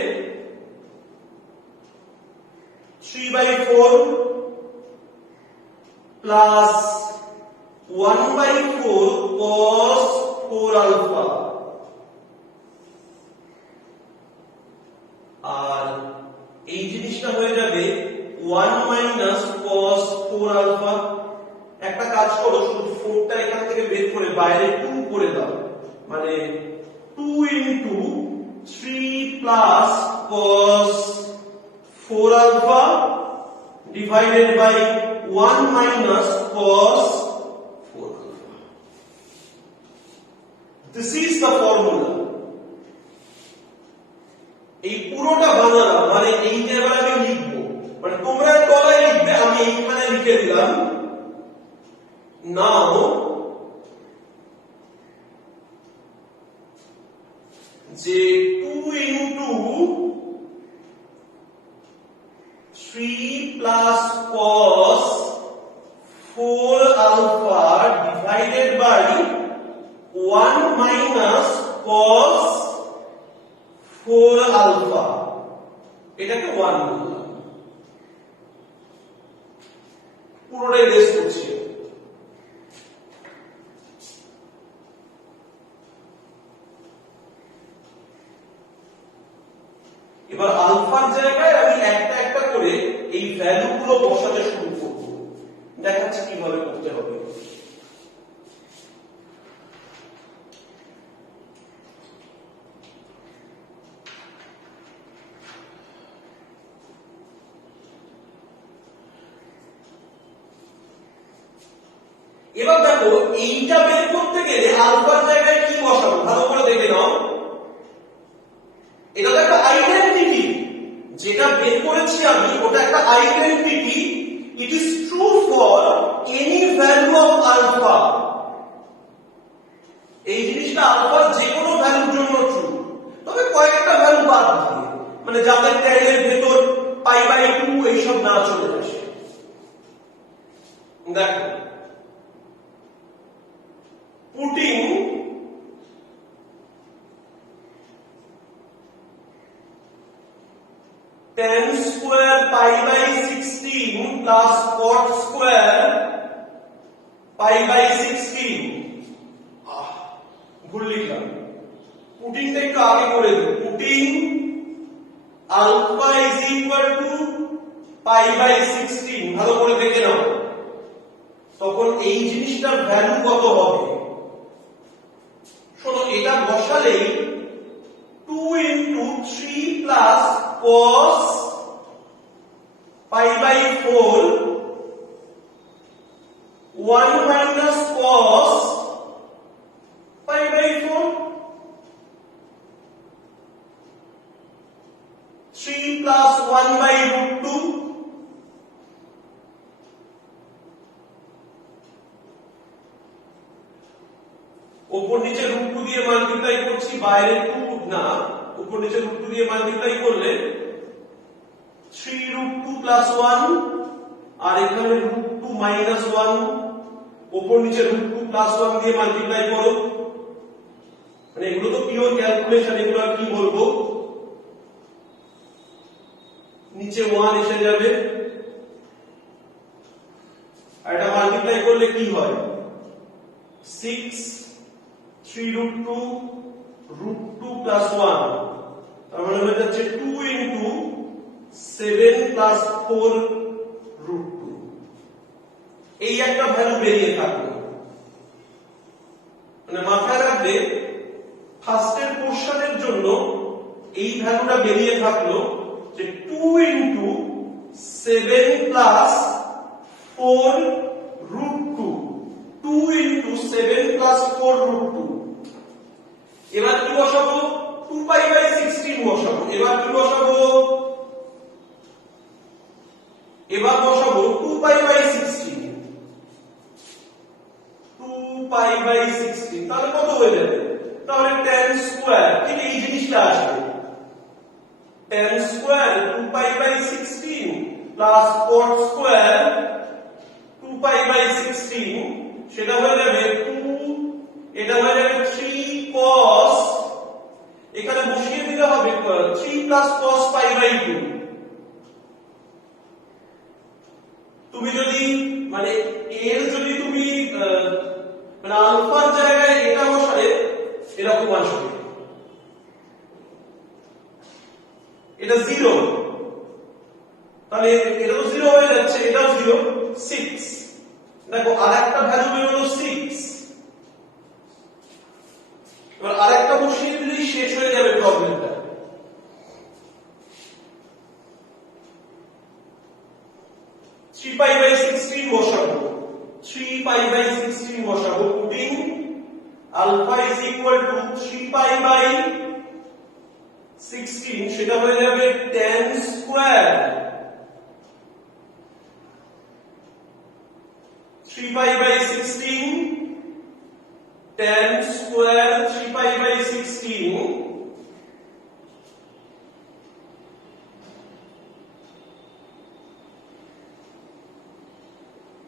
3/4 প্লাস 1/4 cos 4 alpha, আর এই জিনিসটা হয়ে যাবে 1 minus cos 4 alpha। একটা কাজ করো, শুধু 4টা এখান থেকে বের করে বাইরে 2 করে দাও, মানে 2 into 3 plus cos 4 alpha divided by 1 minus cos 4 alpha. This is the formula. এই পুরোটা বানালাম, মানে এই যে এবার আমি লিখবো, মানে তোমরা তলায় লিখবে, আমি এইখানে লিখে দিলাম। নাও যে 2 into 3 plus cos 4 alpha divided by 1 minus cos 4 alpha, এটাকে 1 বললাম, পুরোটাই রেস করছি। এবার আলফার জায়গায় আমি একটা একটা করে এই ভ্যালুগুলো বসাতে শুরু করব, দেখাচ্ছি কিভাবে করতে হবে। এবার দেখো এইটা বের করতে গেলে আলফার জায়গায় কি বসাবো ভালো করে দেখে নাও। এটা তো একটা আইডেন্টিটি, যেটা বের করেছি আমি ওটা একটা identity. It is true for any value of alpha. এই জিনিসটা আলফার যে কোনো ভ্যালুর জন্য ট্রু, তবে কয়েকটা ভ্যালু বাদ দিয়ে, মানে যাদের ট্যাগের ভেতর π/2 এইসব এইসব না চলে আসে। দেখো, putting tan square pi by 16 plus cot square pi by 16, ভুল লিখলাম, পুটিংটা একটু আগে করে দেব। Putting alpha is equal to pi by 16, ভালো করে দেখে নাও, তখন এই জিনিসটার ভ্যালু কত হবে? শোনো, এটা বসালেই 2 into 3 plus cos pi by 4 1 minus cos pi by 4 3 plus 1 by root 2 উপর নিচে রুট 2 দিয়ে মাল্টিপ্লাই করছি, বাইরে 2 না, উপর নিচে রুট 2 দিয়ে মাল্টিপ্লাই করলে 3 root 2 plus 1 আর এখানে root 2 minus 1, উপর নিচে root 2 plus 1 দিয়ে মাল্টিপ্লাই করো, মানে এগুলো তো পিওর ক্যালকুলেশন, এগুলো আর কি বলবো, নিচে 1 এসে যাবে, আর এটা মাল্টিপ্লাই করলে কি হয় 6 3 root 2 root 2 plus 1, তার মানে হয়ে যাচ্ছে 2 into 7 plus 4 root 2। এই একটা ভ্যালু বেরিয়ে থাকলো, মানে মাথায় রাখবে ফার্স্টের পোরশনের জন্য এই ভ্যালুটা বেরিয়ে থাকলো যে 2 into 7 plus 4 root 2, 2 into 7 plus 4 root 2। এবার কি বসাবো? 2 pi by 16 বসাবো। এবার কি বসাবো? এবার বসাবো 2 pi by 16, 2 pi by 16, তাহলে কত হয়ে যাবে? তাহলে tan স্কয়ার, ঠিক এই জিনিসটা আসবে, tan square 2 pi by 16 plus cot square 2 pi by 16, সেটা হয়ে যাবে 2, এটা হয়ে যাবে 3 cos, এখানে বসিয়ে দিলে হবে 3 plus cos pi by 2। তুমি যদি মানে এর যদি তুমি মানে আলফার জায়গায় এটা বসালে এরকম আসবে, এটা 0, তাহলে এটা তো 0 হয়ে যাচ্ছে, এটাও 0, 6। দেখো আরেকটা ভ্যালু বের হলো 6, এবার আরেকটা বসিয়ে দিলেই শেষ হয়ে যাবে প্রবলেমটা। থ্রি পাই বাই 16 বসাবো, 3 pi by 16 বসাবো, putting alpha is equal to 3 pi by 16, সেটা হয়ে যাবে tan square 3 pi by 16, tan square 3 pi by 16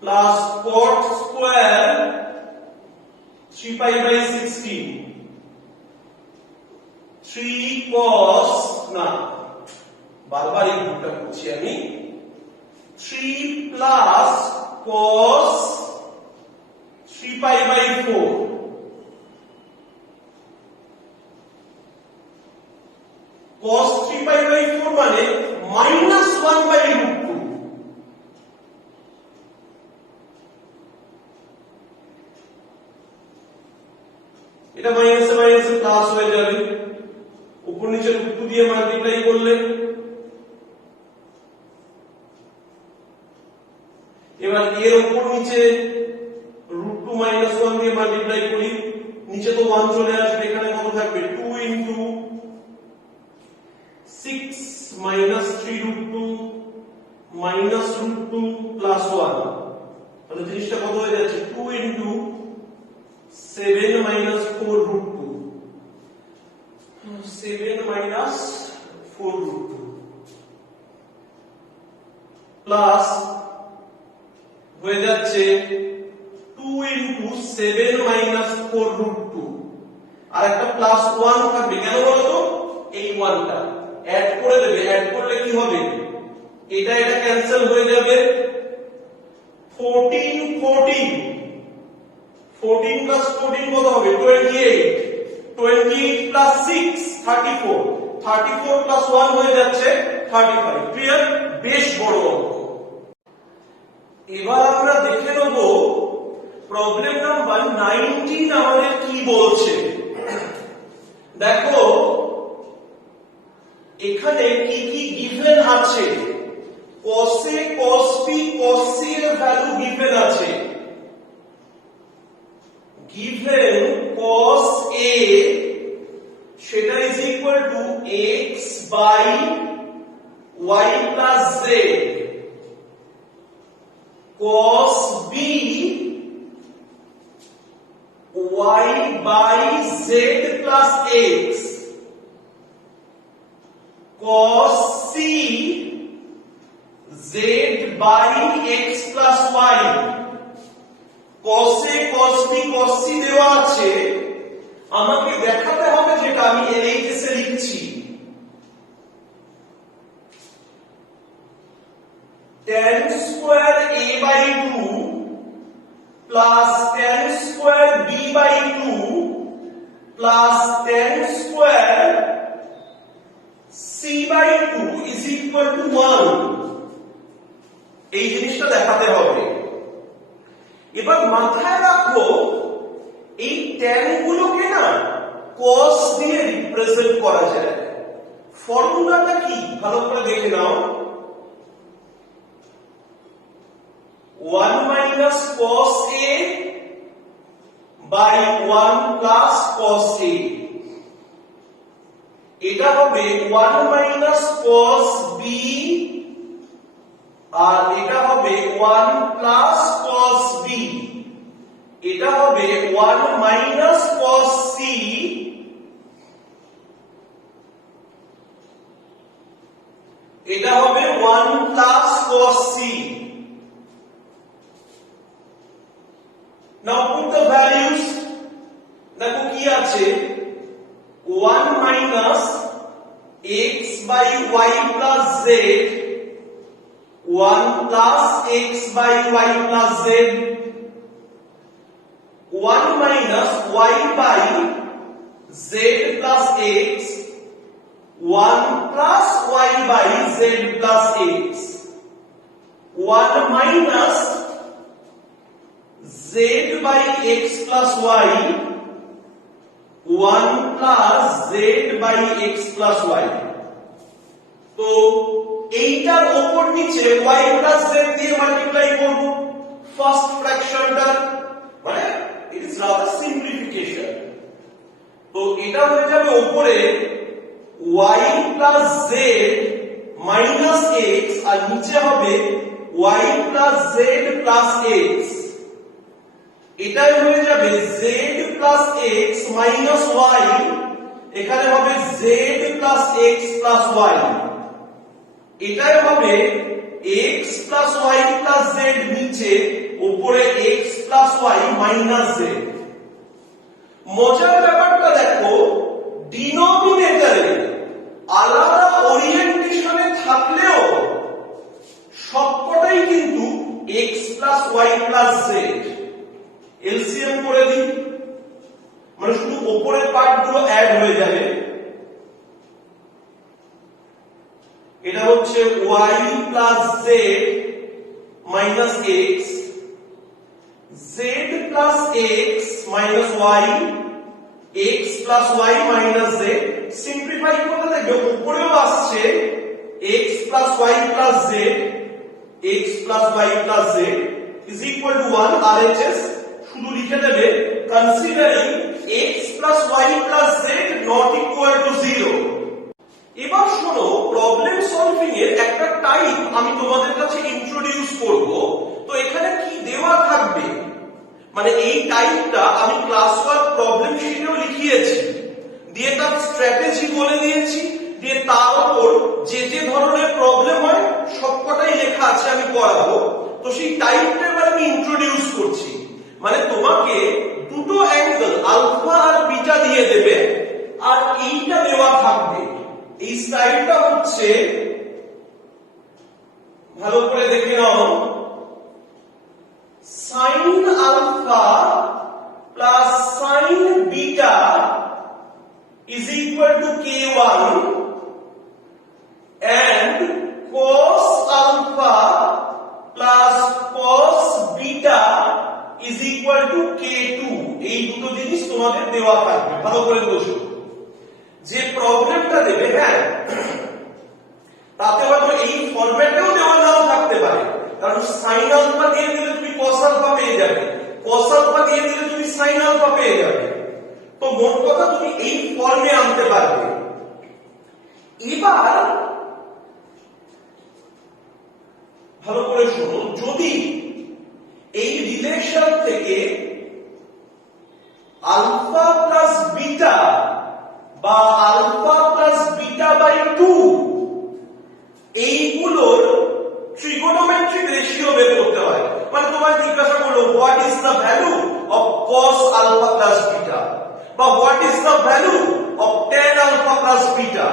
plus cot square 3 pi by 16, 3 cos, না বারবার এই ভুলটা করছি আমি, 3 plus cos 3 pi by 4, cos 3 pi by 4 মানে minus 1 by root 2। এটা মাইনাসে মাইনাসে প্লাস হয়ে যাবে, উপর নিচে রুট 2 দিয়ে মাল্টিপ্লাই করলে, এবার এর উপর নিচে রুট 2 মাইনাস 1 দিয়ে মাল্টিপ্লাই করি, নিচে তো 1 চলে আসবে, এখানে কত থাকবে 2 into 6 minus 3 root 2 minus root 2 plus 1, তাহলে জিনিসটা কত হয়ে যাচ্ছে 2 into 7 minus 4 root 2, 7 minus 4 root 2, plus হয়ে যাচ্ছে 2 ইনটু 7 মাইনাস 4 রুট 2 আর একটা প্লাস 1 থাকবে কেন বলতো এই 1টা অ্যাড করে দেবে অ্যাড করলে কি হবে এটা ক্যান্সেল হয়ে যাবে 14 প্লাস 14 কত হবে 28 প্লাস 6 34 প্লাস 1 হয়ে যাচ্ছে 35 ক্লিয়ার বেশ বড় অঙ্ক এবার আমরা দেখে নেব প্রবলেম নাম্বার 19 আমাদের কি বলছে দেখো এখানে কি কি গিভেন আছে cos A cos B cos C এর ভ্যালু গিভেন আছে given cos A সেটা is equal to x by y plus z cos B y by z plus x cos C z by x plus y cos A cos B cos C দেওয়া আছে আমাকে দেখাতে হবে যেটা আমি LHS এ লিখছি tan square A by 2 plus tan square B by 2 plus tan square C by 2 is equal to 1 এই জিনিসটা দেখাতে হবে এবার মাথায় রাখো এই tan গুলোকে না cos দিয়ে রিপ্রেজেন্ট করা যায় ফর্মুলাটা কি ভালো করে দেখে নাও 1 minus cos A by 1 plus cos A এটা হবে 1 minus cos B আর এটা হবে 1 plus cos B এটা হবে 1 minus cos C এটা হবে 1 plus cos C now put the values দেখো কি আছে 1 minus x by y plus z 1 plus x by y plus z 1 minus y by z plus x 1 plus y by z plus x 1 minus z by x plus y 1 plus z by x plus y তো এইটার উপর নিচে y plus z দিয়ে multiply করব first ফ্র্যাকশনটা মানে it is rather simplification তো এটা হয়ে যাবে উপরে y plus z minus x আর নিচে হবে y plus z plus x এটাই হয়ে যাবে z plus x minus y এখানে হবে z plus x plus y এটাই হবে x plus y plus z নিচে উপরে x plus y minus z মজার ব্যাপারটা দেখো ডিনোমিনেটরে আলাদা ওরিয়েন্টেশনে থাকলেও সবকটাই কিন্তু x plus y plus z LCM করে দিই মানে শুধু উপরের পার্টগুলো অ্যাড হয়ে যাবে এটা হচ্ছে y plus z minus x z plus x minus y x plus y minus z simplify করলে দেখবে উপরেও আসছে x plus y plus z x plus y plus z is equal to 1 RHS শুধু লিখে দেবে considering x plus y plus z not equal to 0 এবার শোনো problem solving এর একটা টাইপ আমি তোমাদের কাছে ইন্ট্রোডিউস করব তো এখানে কি দেওয়া থাকবে মানে এই টাইপটা আমি ক্লাস ওয়ার্ক প্রবলেম শিটেও লিখিয়েছি দিয়ে তার স্ট্র্যাটেজি বলে দিয়েছি দিয়ে তার উপর যে যে ধরনের প্রবলেম হয় সবকটাই লেখা আছে, আমি করাবো। তো সেই টাইপটা এবার আমি ইন্ট্রোডিউস করছি। মানে তোমাকে দুটো অ্যাঙ্গেল আলফা আর বিটা দিয়ে দেবে, আর এইটা দেওয়া থাকবে। এই স্টাইলটা হচ্ছে, ভালো করে দেখে নাও, sine alpha plus sine beta is equal to k1 and cos alpha plus cos beta is equal to k2। এই দুটো জিনিস তোমাদের দেওয়া থাকবে, ভালো করে বোঝো। যে প্রবলেমটা দেবে, হ্যাঁ, তাতে হয়তো এই ফরম্যাটেও দেওয়া নাও থাকতে পারে, কারণ সাইন আলফা দিয়ে দিলে তুমি cos আলফা পেয়ে যাবে, cos আলফা দিয়ে দিলে তুমি সাইন আলফা পেয়ে যাবে। তো মোট কথা তুমি এই ফর্মে আনতে পারবে। এবার ভালো করে শোনো, যদি এই রিলেশন থেকে আলফা প্লাস বিটা বা আলফা প্লাস বিটা বাই 2 এইগুলোর ট্রিগোনোমেট্রিক রেশিও বের করতে হয়, মানে তোমার জিজ্ঞাসা করলো what is the value of cos alpha plus beta, বা what is the value of tan alpha plus beta,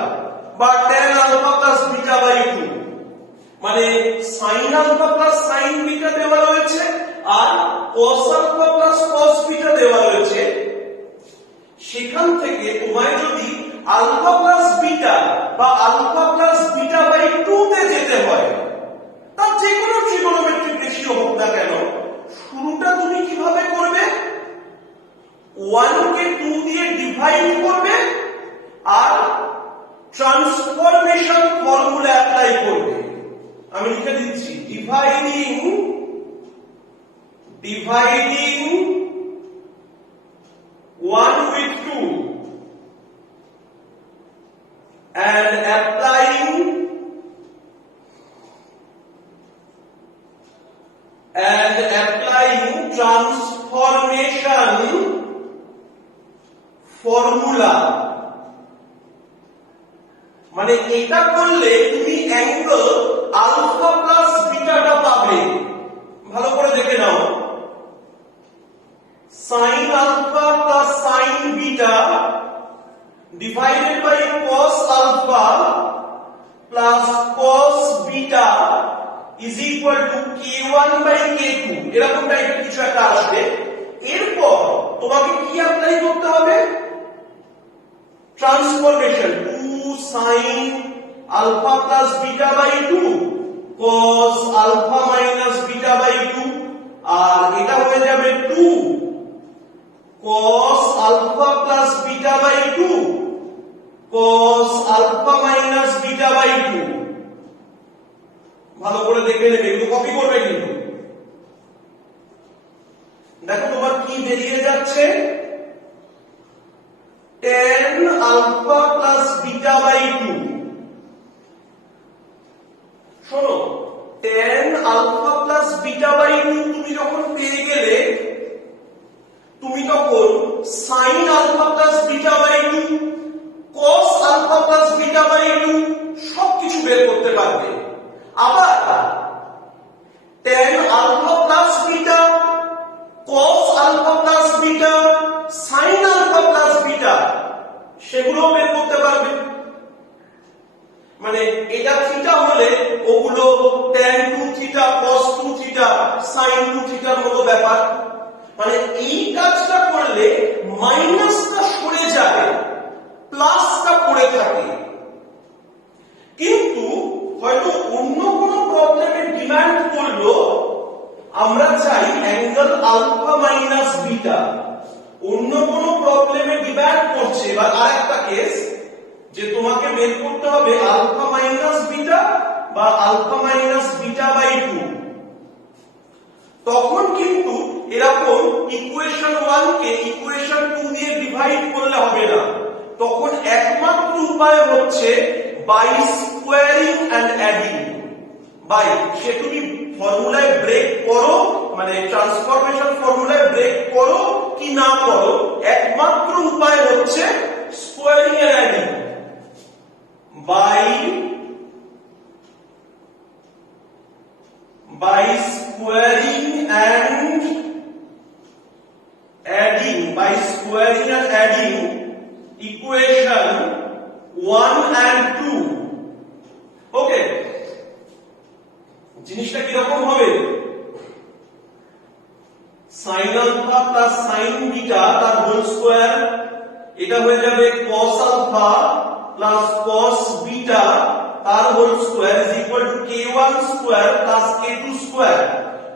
বা tan alpha plus beta by 2। মানে sin alpha plus sin beta দেওয়া রয়েছে আর cos alpha plus cos beta দেওয়া রয়েছে। সেখান থেকে তোমায় যদি আলফা প্লাস বিটা বা আলফা প্লাস বিটা বাই 2 তে যেতে হয়, তার যে কোনো ট্রিগোনোমেট্রিক রেশিও হোক না কেন, শুরুটা তুমি কিভাবে করবে? 1 কে 2 দিয়ে ডিভাইড করবে আর ট্রান্সফরমেশন ফর্মুলা অ্যাপ্লাই করবে। আমি লিখে দিচ্ছি, dividing 1 with 2 and applying transformation formula। মানে এটা করলে তুমি অ্যাঙ্গেল আলফা প্লাস বিটাটা পাবে। ভালো করে দেখে নাও, sin alpha plus sin beta divided by cos alpha plus cos beta is equal to k1 by k2, এরকম টাইপের কিছু একটা আসবে। এরপর তোমাকে কি অ্যাপ্লাই করতে হবে? Transformation, 2 sin alpha plus beta by 2 cos alpha minus beta by 2, আর এটা হয়ে যাবে 2 cos alpha plus beta by 2 cos alpha minus beta by 2। ভালো করে দেখে নেবে, এগুলো কপি করবে কিন্তু। দেখো তোমার কি বেরিয়ে যাচ্ছে, tan alpha plus beta by 2। শোনো, tan alpha plus beta by 2 তুমি যখন পেয়ে গেলে, তুমি তখন sin alpha plus beta by 2 cos alpha plus beta by 2 সবকিছু বের করতে পারবে। আবার tan alpha plus beta cos alpha plus beta sin alpha plus beta সেগুলো বের করতে পারবে। মানে এটা থিটা হলে ওগুলো tan 2 theta cos 2 theta sin 2 থিটার মতো ব্যাপার। মানে এই কাজটা করলে মাইনাসটা সরে যায়, প্লাসটা পড়ে থাকে। কিন্তু হয়তো অন্য কোনো প্রবলেমের ডিমান্ড করলো, আমরা চাই অ্যাঙ্গেল আলফা মাইনাস বিটা, অন্য কোনো প্রবলেমে ডিমান্ড করছে। এবার আরেকটা কেস, যে তোমাকে বের করতে হবে আলফা মাইনাস বিটা বা আলফা মাইনাস বিটা বাই 2। তখন কিন্তু এরকম ইকুয়েশন 1 কে ইকুয়েশন 2 দিয়ে ডিভাইড করলে হবে না, তখন একমাত্র উপায় হচ্ছে by squaring and adding. By সে তুমি ফর্মুলায় ব্রেক করো, মানে ট্রান্সফরমেশন ফর্মুলায় ব্রেক করো কি না করো, একমাত্র উপায় হচ্ছে squaring and adding. by squaring and adding equation 1 and 2. Okay, জিনিসটা কি রকম হবে? sin alpha plus sin beta তার হোল স্কয়ার, এটা হয়ে যাবে cos alpha plus cos beta তার হোল স্কয়ার is equal to k1 square plus k2 square.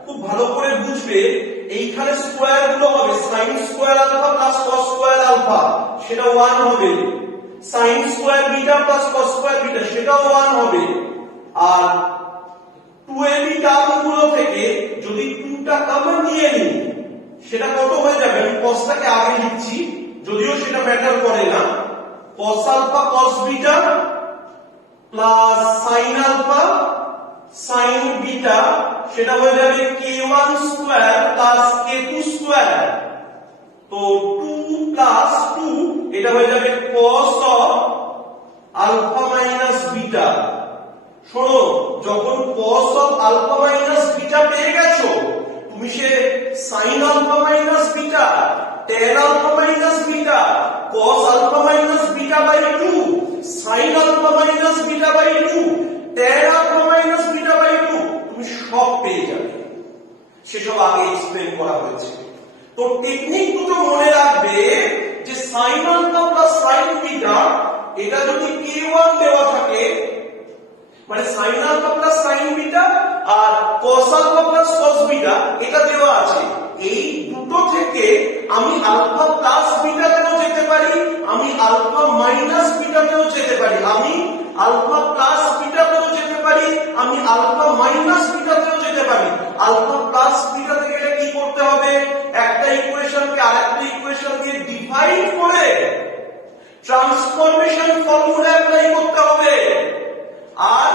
খুব ভালো করে বুঝবে, এইখানে স্কয়ার গুলো হবে sin square alpha plus cos square alpha, সেটা 1 হবে। sin square beta plus cos square beta, সেটাও 1 হবে। আর 2ab টার্ম গুলো থেকে যদি 2 টা কমন নিয়ে নিই, সেটা কত হয়ে যাবে? আমি cosটাকে আগে লিখছি, যদিও সেটা ম্যাটার করে না। cos alpha cos beta plus sin alpha sin beta, সেটা হয়ে যাবে k1 square plus k2 square. তো 2 প্লাস 2 এটা হয়ে যাবে cos of alpha minus beta. শোনো, যখন cos of alpha minus beta পেয়ে গেছো, তুমি সে sin alpha minus beta, tan alpha minus beta, cos alpha minus beta by 2, sin alpha minus beta by 2, tan alpha minus beta by 2 তুমি সব পেয়ে যাবে। সেসব আগে এক্সপ্লেন করা হয়েছে। তো টেকনিক দুটো মনে রাখবে যে sin alpha plus sin beta, এটা যদি k1 দেওয়া থাকে, মানে sin alpha plus sin beta আর cos alpha plus cos beta এটা দেওয়া আছে। এই দুটো থেকে আমি আলফা প্লাস বিটাতেও যেতে পারি, আমি আলফা মাইনাস বিটাতেও যেতে পারি, আমি আলফা প্লাস বিটাতেও যেতে পারি, আমি আলফা মাইনাস বিটাতেও যেতে পারি। আলফা প্লাস বিটাতে গেলে কি করতে হবে? একটা ইকুয়েশনকে আরেকটা ইকুয়েশন দিয়ে ডিভাইড করে ট্রান্সফরমেশন ফর্মুলা অ্যাপ্লাই করতে হবে। আর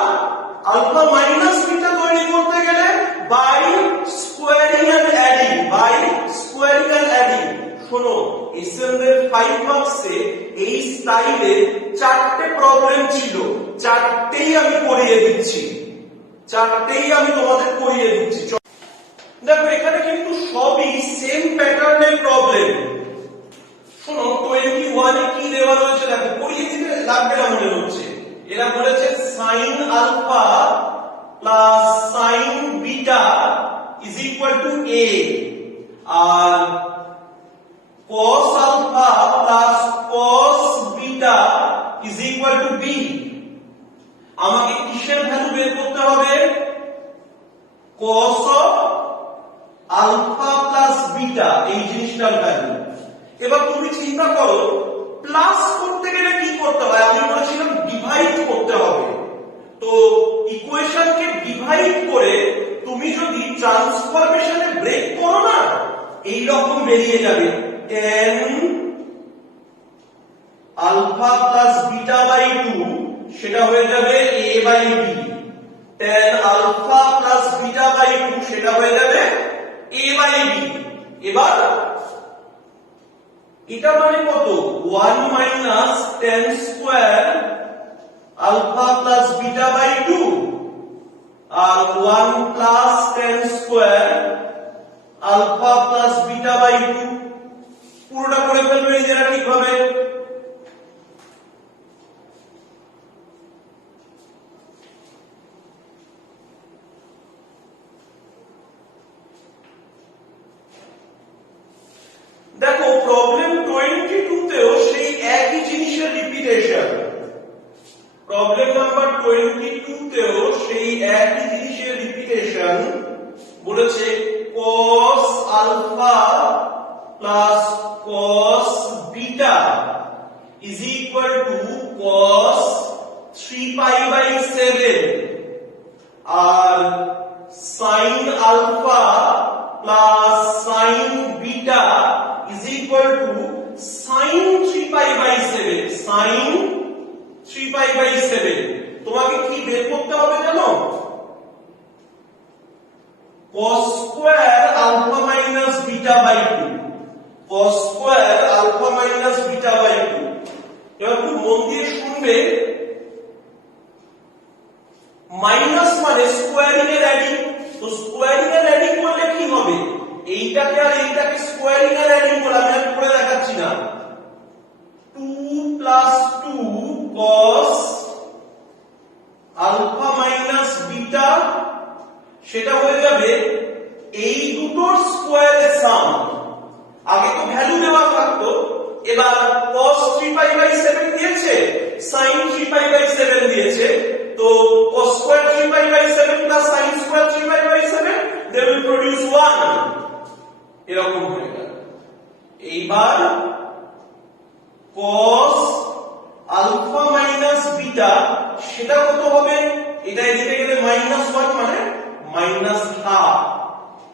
আলফা মাইনাস বিটা তৈরি করতে গেলে বাই স্কোয়ারিং এন্ড অ্যাডিং। শোনো, এসএমএর 5 মার্কসে এই স্টাইলে 4টে প্রবলেম ছিল, 4টেই আমি করিয়ে দিচ্ছি, 4টেই আমি তোমাদের করিয়ে দিচ্ছি। দেখো, এখানে কিন্তু সবই সেম প্যাটার্নের প্রবলেম। শোনো, 21 এ কি দেওয়া রয়েছে দেখো, করিয়ে দিতে লাগবে না মনে হচ্ছে। এরা বলেছে sin alpha plus sin beta is equal to a, আর cos alpha plus cos beta is equal to b। আমাকে কিসের ভ্যালু বের করতে হবে? cos of alpha plus beta, এই জিনিসটার ভ্যালু। এবার তুমি চিন্তা করো, প্লাস করতে গেলে কি করতে হয়? আমি বলেছিলাম ডিভাইড করতে হবে। তো ইকুয়েশনকে ডিভাইড করে তুমি যদি ট্রান্সফরমেশনে ব্রেক করো না, এই রকম বেরিয়ে যাবে tan alpha plus beta by 2, সেটা হয়ে যাবে a by b। tan alpha plus beta by 2 সেটা হয়ে যাবে a বাই b। এবার এটা মানে কত? 1 minus tan square alpha plus beta by 2 আর 1 plus tan square alpha plus beta by 2। পুরোটা করে ফেলবে নিজেরা ঠিকভাবে। দেখো, প্রবলেম 22 তেও সেই একই জিনিসের রিপিটেশন। প্রবলেম নাম্বার 22 তেও সেই একই জিনিসের রিপিটেশন। বলেছে cos alpha plus cos beta is equal to cos 3 pi by 7, আর sin alpha plus sin beta is equal to sin 3 pi by 7, sin 3 pi by 7। তোমাকে কি বের করতে হবে জানো? cos square alpha minus beta by 2, cos square alpha minus beta by 2। এবার খুব মন দিয়ে শুনবে, মাইনাস মানে স্কোয়ারিং এর অ্যাডিং, তো স্কোয়ারিং এর অ্যাডিং করলে কি হবে, এইটাকে আর এইটাকে স্কোয়ারিং এর অ্যাডিং করলে আমি আর করে দেখাচ্ছি না, 2 plus 2 cos alpha minus beta, সেটা হয়ে যাবে এই দুটোর স্কোয়ারের সাম। আগে তো ভ্যালু দেওয়া থাকতো, এবার cos 3π/7 দিয়েছে, sin 3π/7 দিয়েছে, তো cos square 3π/7 plus sin square 3π/7 they will produce 1, এরকম হয়ে গেল। এইবার cos আলফা মাইনাস বিটা সেটা কত হবে, এটা এদিকে গেলে -1 মানে -½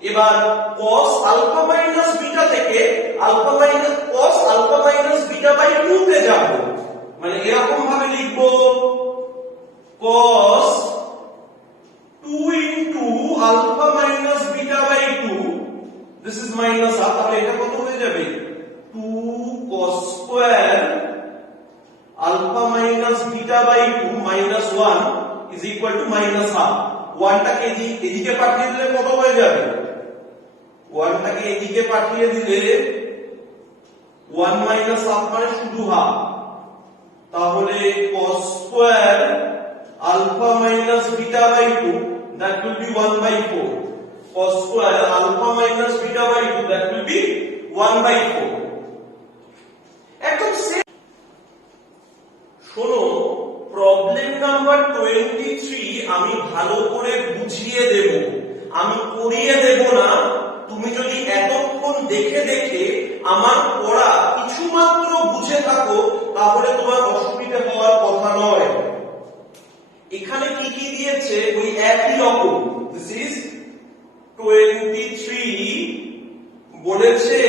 এবার cos আলফা মাইনাস বিটা থেকে cos alpha minus beta by 2 তে যাব, মানে এরকম ভাবে লিখব cos 2 into alpha minus beta by 2, this is minus half, তাহলে এটা কত হয়ে যাবে 2 cos square alpha minus beta by 2 minus 1 is equal to -½ 1 টাকে এদিকে পাঠিয়ে দিলে কত হয়ে যাবে, 1 টাকে এদিকে পাঠিয়ে দিলে 1 -½ মানে শুধু হাফ, তাহলে cos square alpha minus beta by 2 that will be 1/4, cos square alpha minus beta by 2 that will be 1/4। একদম শোনো, প্রবলেম নাম্বার 23 আমি ভালো করে বুঝিয়ে দেব, আমি করিয়ে দেব না। তুমি যদি এতক্ষণ দেখে দেখে আমার পড়া কিছুমাত্র বুঝে থাকো তাহলে তোমার অসুবিধা হওয়ার কথা নয়। এখানে কি কি দিয়েছে ওই একই রকম, দিস ইজ 23 বলেছে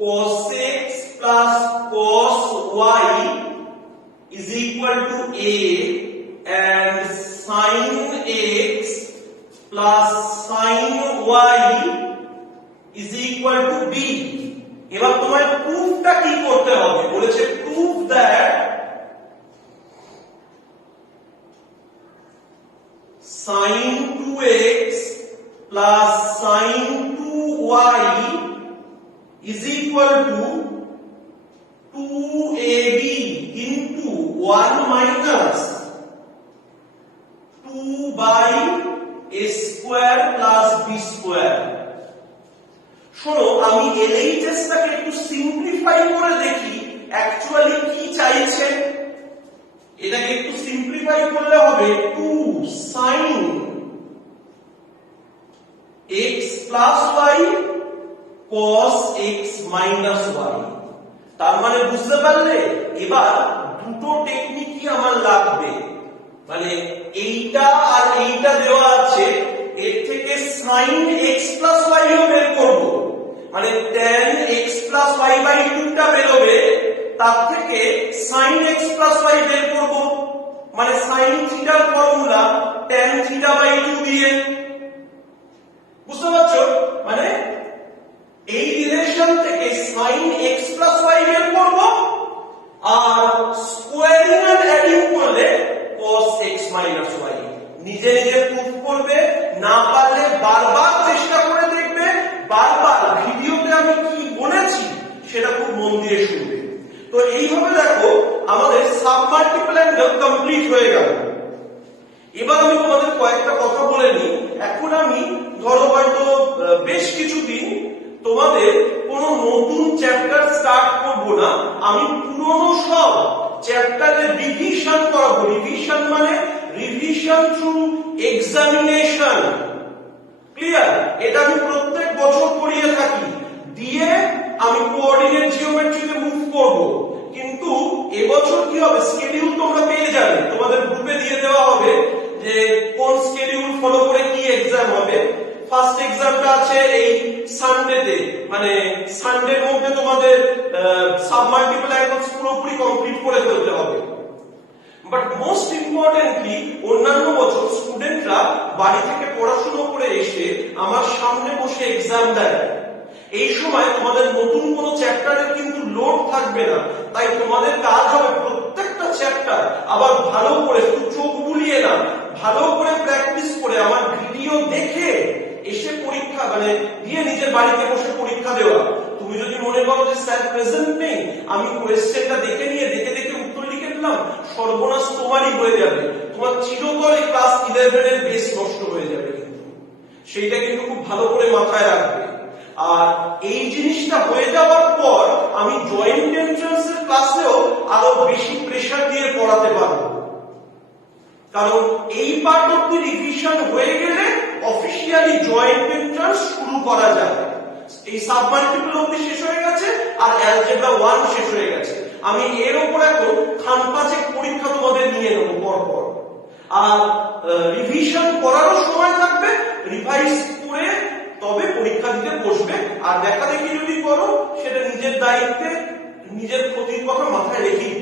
cos x plus cos y is equal to a and sin x plus sin y is equal to b। এবার তোমার প্রুফটা কি করতে হবে, বলেছে prove that sin 2x plus sin 2y is equal to 2ab into 1 minus 2 by a square plus b square। শোনো, আমি LHS টাকে একটু সিম্পলিফাই করে দেখি অ্যাকচুয়ালি কি চাইছে। এটাকে একটু সিম্পলিফাই করলে হবে 2 sin x plus y cos x minus y। তার মানে বুঝতে পারলে, এবার দুটো টেকনিকই আমার লাগবে, মানে এইটা আর এইটা দেওয়া আছে, এর থেকে sin x plus y ও বের করব, মানে tan x plus y by 2 টা বেরোবে, তার থেকে sin x plus y বের করব, মানে sin থিটার ফর্মুলা tan থিটা by 2 দিয়ে। বুঝতে পারছো, মানে এই রিলেশন থেকে sin x plus y বের করব, আর স্কোয়ারিং এন্ড অ্যাডিং করলে cos x minus y। নিজে নিজে প্রুফ করবে, না পারলে বারবার চেষ্টা করে দেখবে, বারবার ভিডিওতে আমি কি বলেছি সেটা খুব মন দিয়ে শুনবে। তো এইভাবে দেখো আমাদের সাবমাল্টিপল অ্যাঙ্গেল কমপ্লিট হয়ে গেল। এবার আমি তোমাদের কয়েকটা কথা বলে নিই। এখন আমি ধরো হয়তো বেশ কিছুদিন তোমাদের কোনো নতুন চ্যাপ্টার স্টার্ট করব না, আমি পুরনো সব চ্যাপ্টারের রিভিশন করাবো। রিভিশন মানে রিভিশন থ্রু এক্সামিনেশন, ক্লিয়ার? এটা আমি প্রত্যেক বছর করিয়ে থাকি, দিয়ে আমি কোঅর্ডিনেট জিওমেট্রিতে মুভ করব। কিন্তু এবছর কি হবে, স্কেডিউল তোমরা পেয়ে যাবে, তোমাদের গ্রুপে দিয়ে দেওয়া হবে যে কোন স্কেডিউল ফলো করে কি এক্সাম হবে। ফার্স্ট এক্সামটা আছে এই সানডেতে, মানে সানডের মধ্যে তোমাদের সাবমাল্টিপল অ্যাঙ্গেলস পুরোপুরি কমপ্লিট করে ফেলতে হবে। বাট মোস্ট ইম্পর্টেন্টলি অন্যান্য বছর স্টুডেন্টরা বাড়ি থেকে পড়াশোনা করে এসে আমার সামনে বসে এক্সাম দেয়, এই সময় তোমাদের নতুন কোনো চ্যাপ্টারের কিন্তু লোড থাকবে না, তাই তোমাদের কাজ হবে প্রত্যেকটা চ্যাপ্টার আবার ভালো করে শুধু চোখ বুলিয়ে না, ভালো করে প্র্যাকটিস করে আমার ভিডিও দেখে এসে পরীক্ষা মানে দিয়ে নিজের বাড়িতে বসে পরীক্ষা দেওয়া। তুমি যদি মনে করো যে স্যার প্রেজেন্ট নেই, আমি কোয়েশ্চেনটা দেখে নিয়ে দেখে দেখে উত্তর লিখে দিলাম, সর্বনাশ তোমারই হয়ে যাবে। তোমার চিরতরে ক্লাস 11 এর বেস নষ্ট হয়ে যাবে। কিন্তু সেইটা কিন্তু খুব ভালো করে মাথায় রাখবে। আর এই জিনিসটা হয়ে যাওয়ার পর আমি জয়েন্ট এন্ট্রান্স এর ক্লাসেও আরো বেশি প্রেসার দিয়ে পড়াতে পারবো, কারণ এই পার্ট অফ দি রিভিশন হয়ে গেলে অফিসিয়ালি জয়েন্ট এন্ট্রান্স শুরু করা যাবে। এই সাবমাল্টিপল অবধি শেষ হয়ে গেছে আর অ্যালজেব্রা 1 শেষ হয়ে গেছে। আমি এর উপর এখন খানপাচেক পরীক্ষা তোমাদের নিয়ে নেবো পরপর। আর রিভিশন করারও সময় থাকবে, রিভাইজ করে তবে পরীক্ষা দিতে বসবে। আর দেখা দেখি যদি করো সেটা নিজের দায়িত্বে, নিজের ক্ষতির কথা মাথায় রেখেই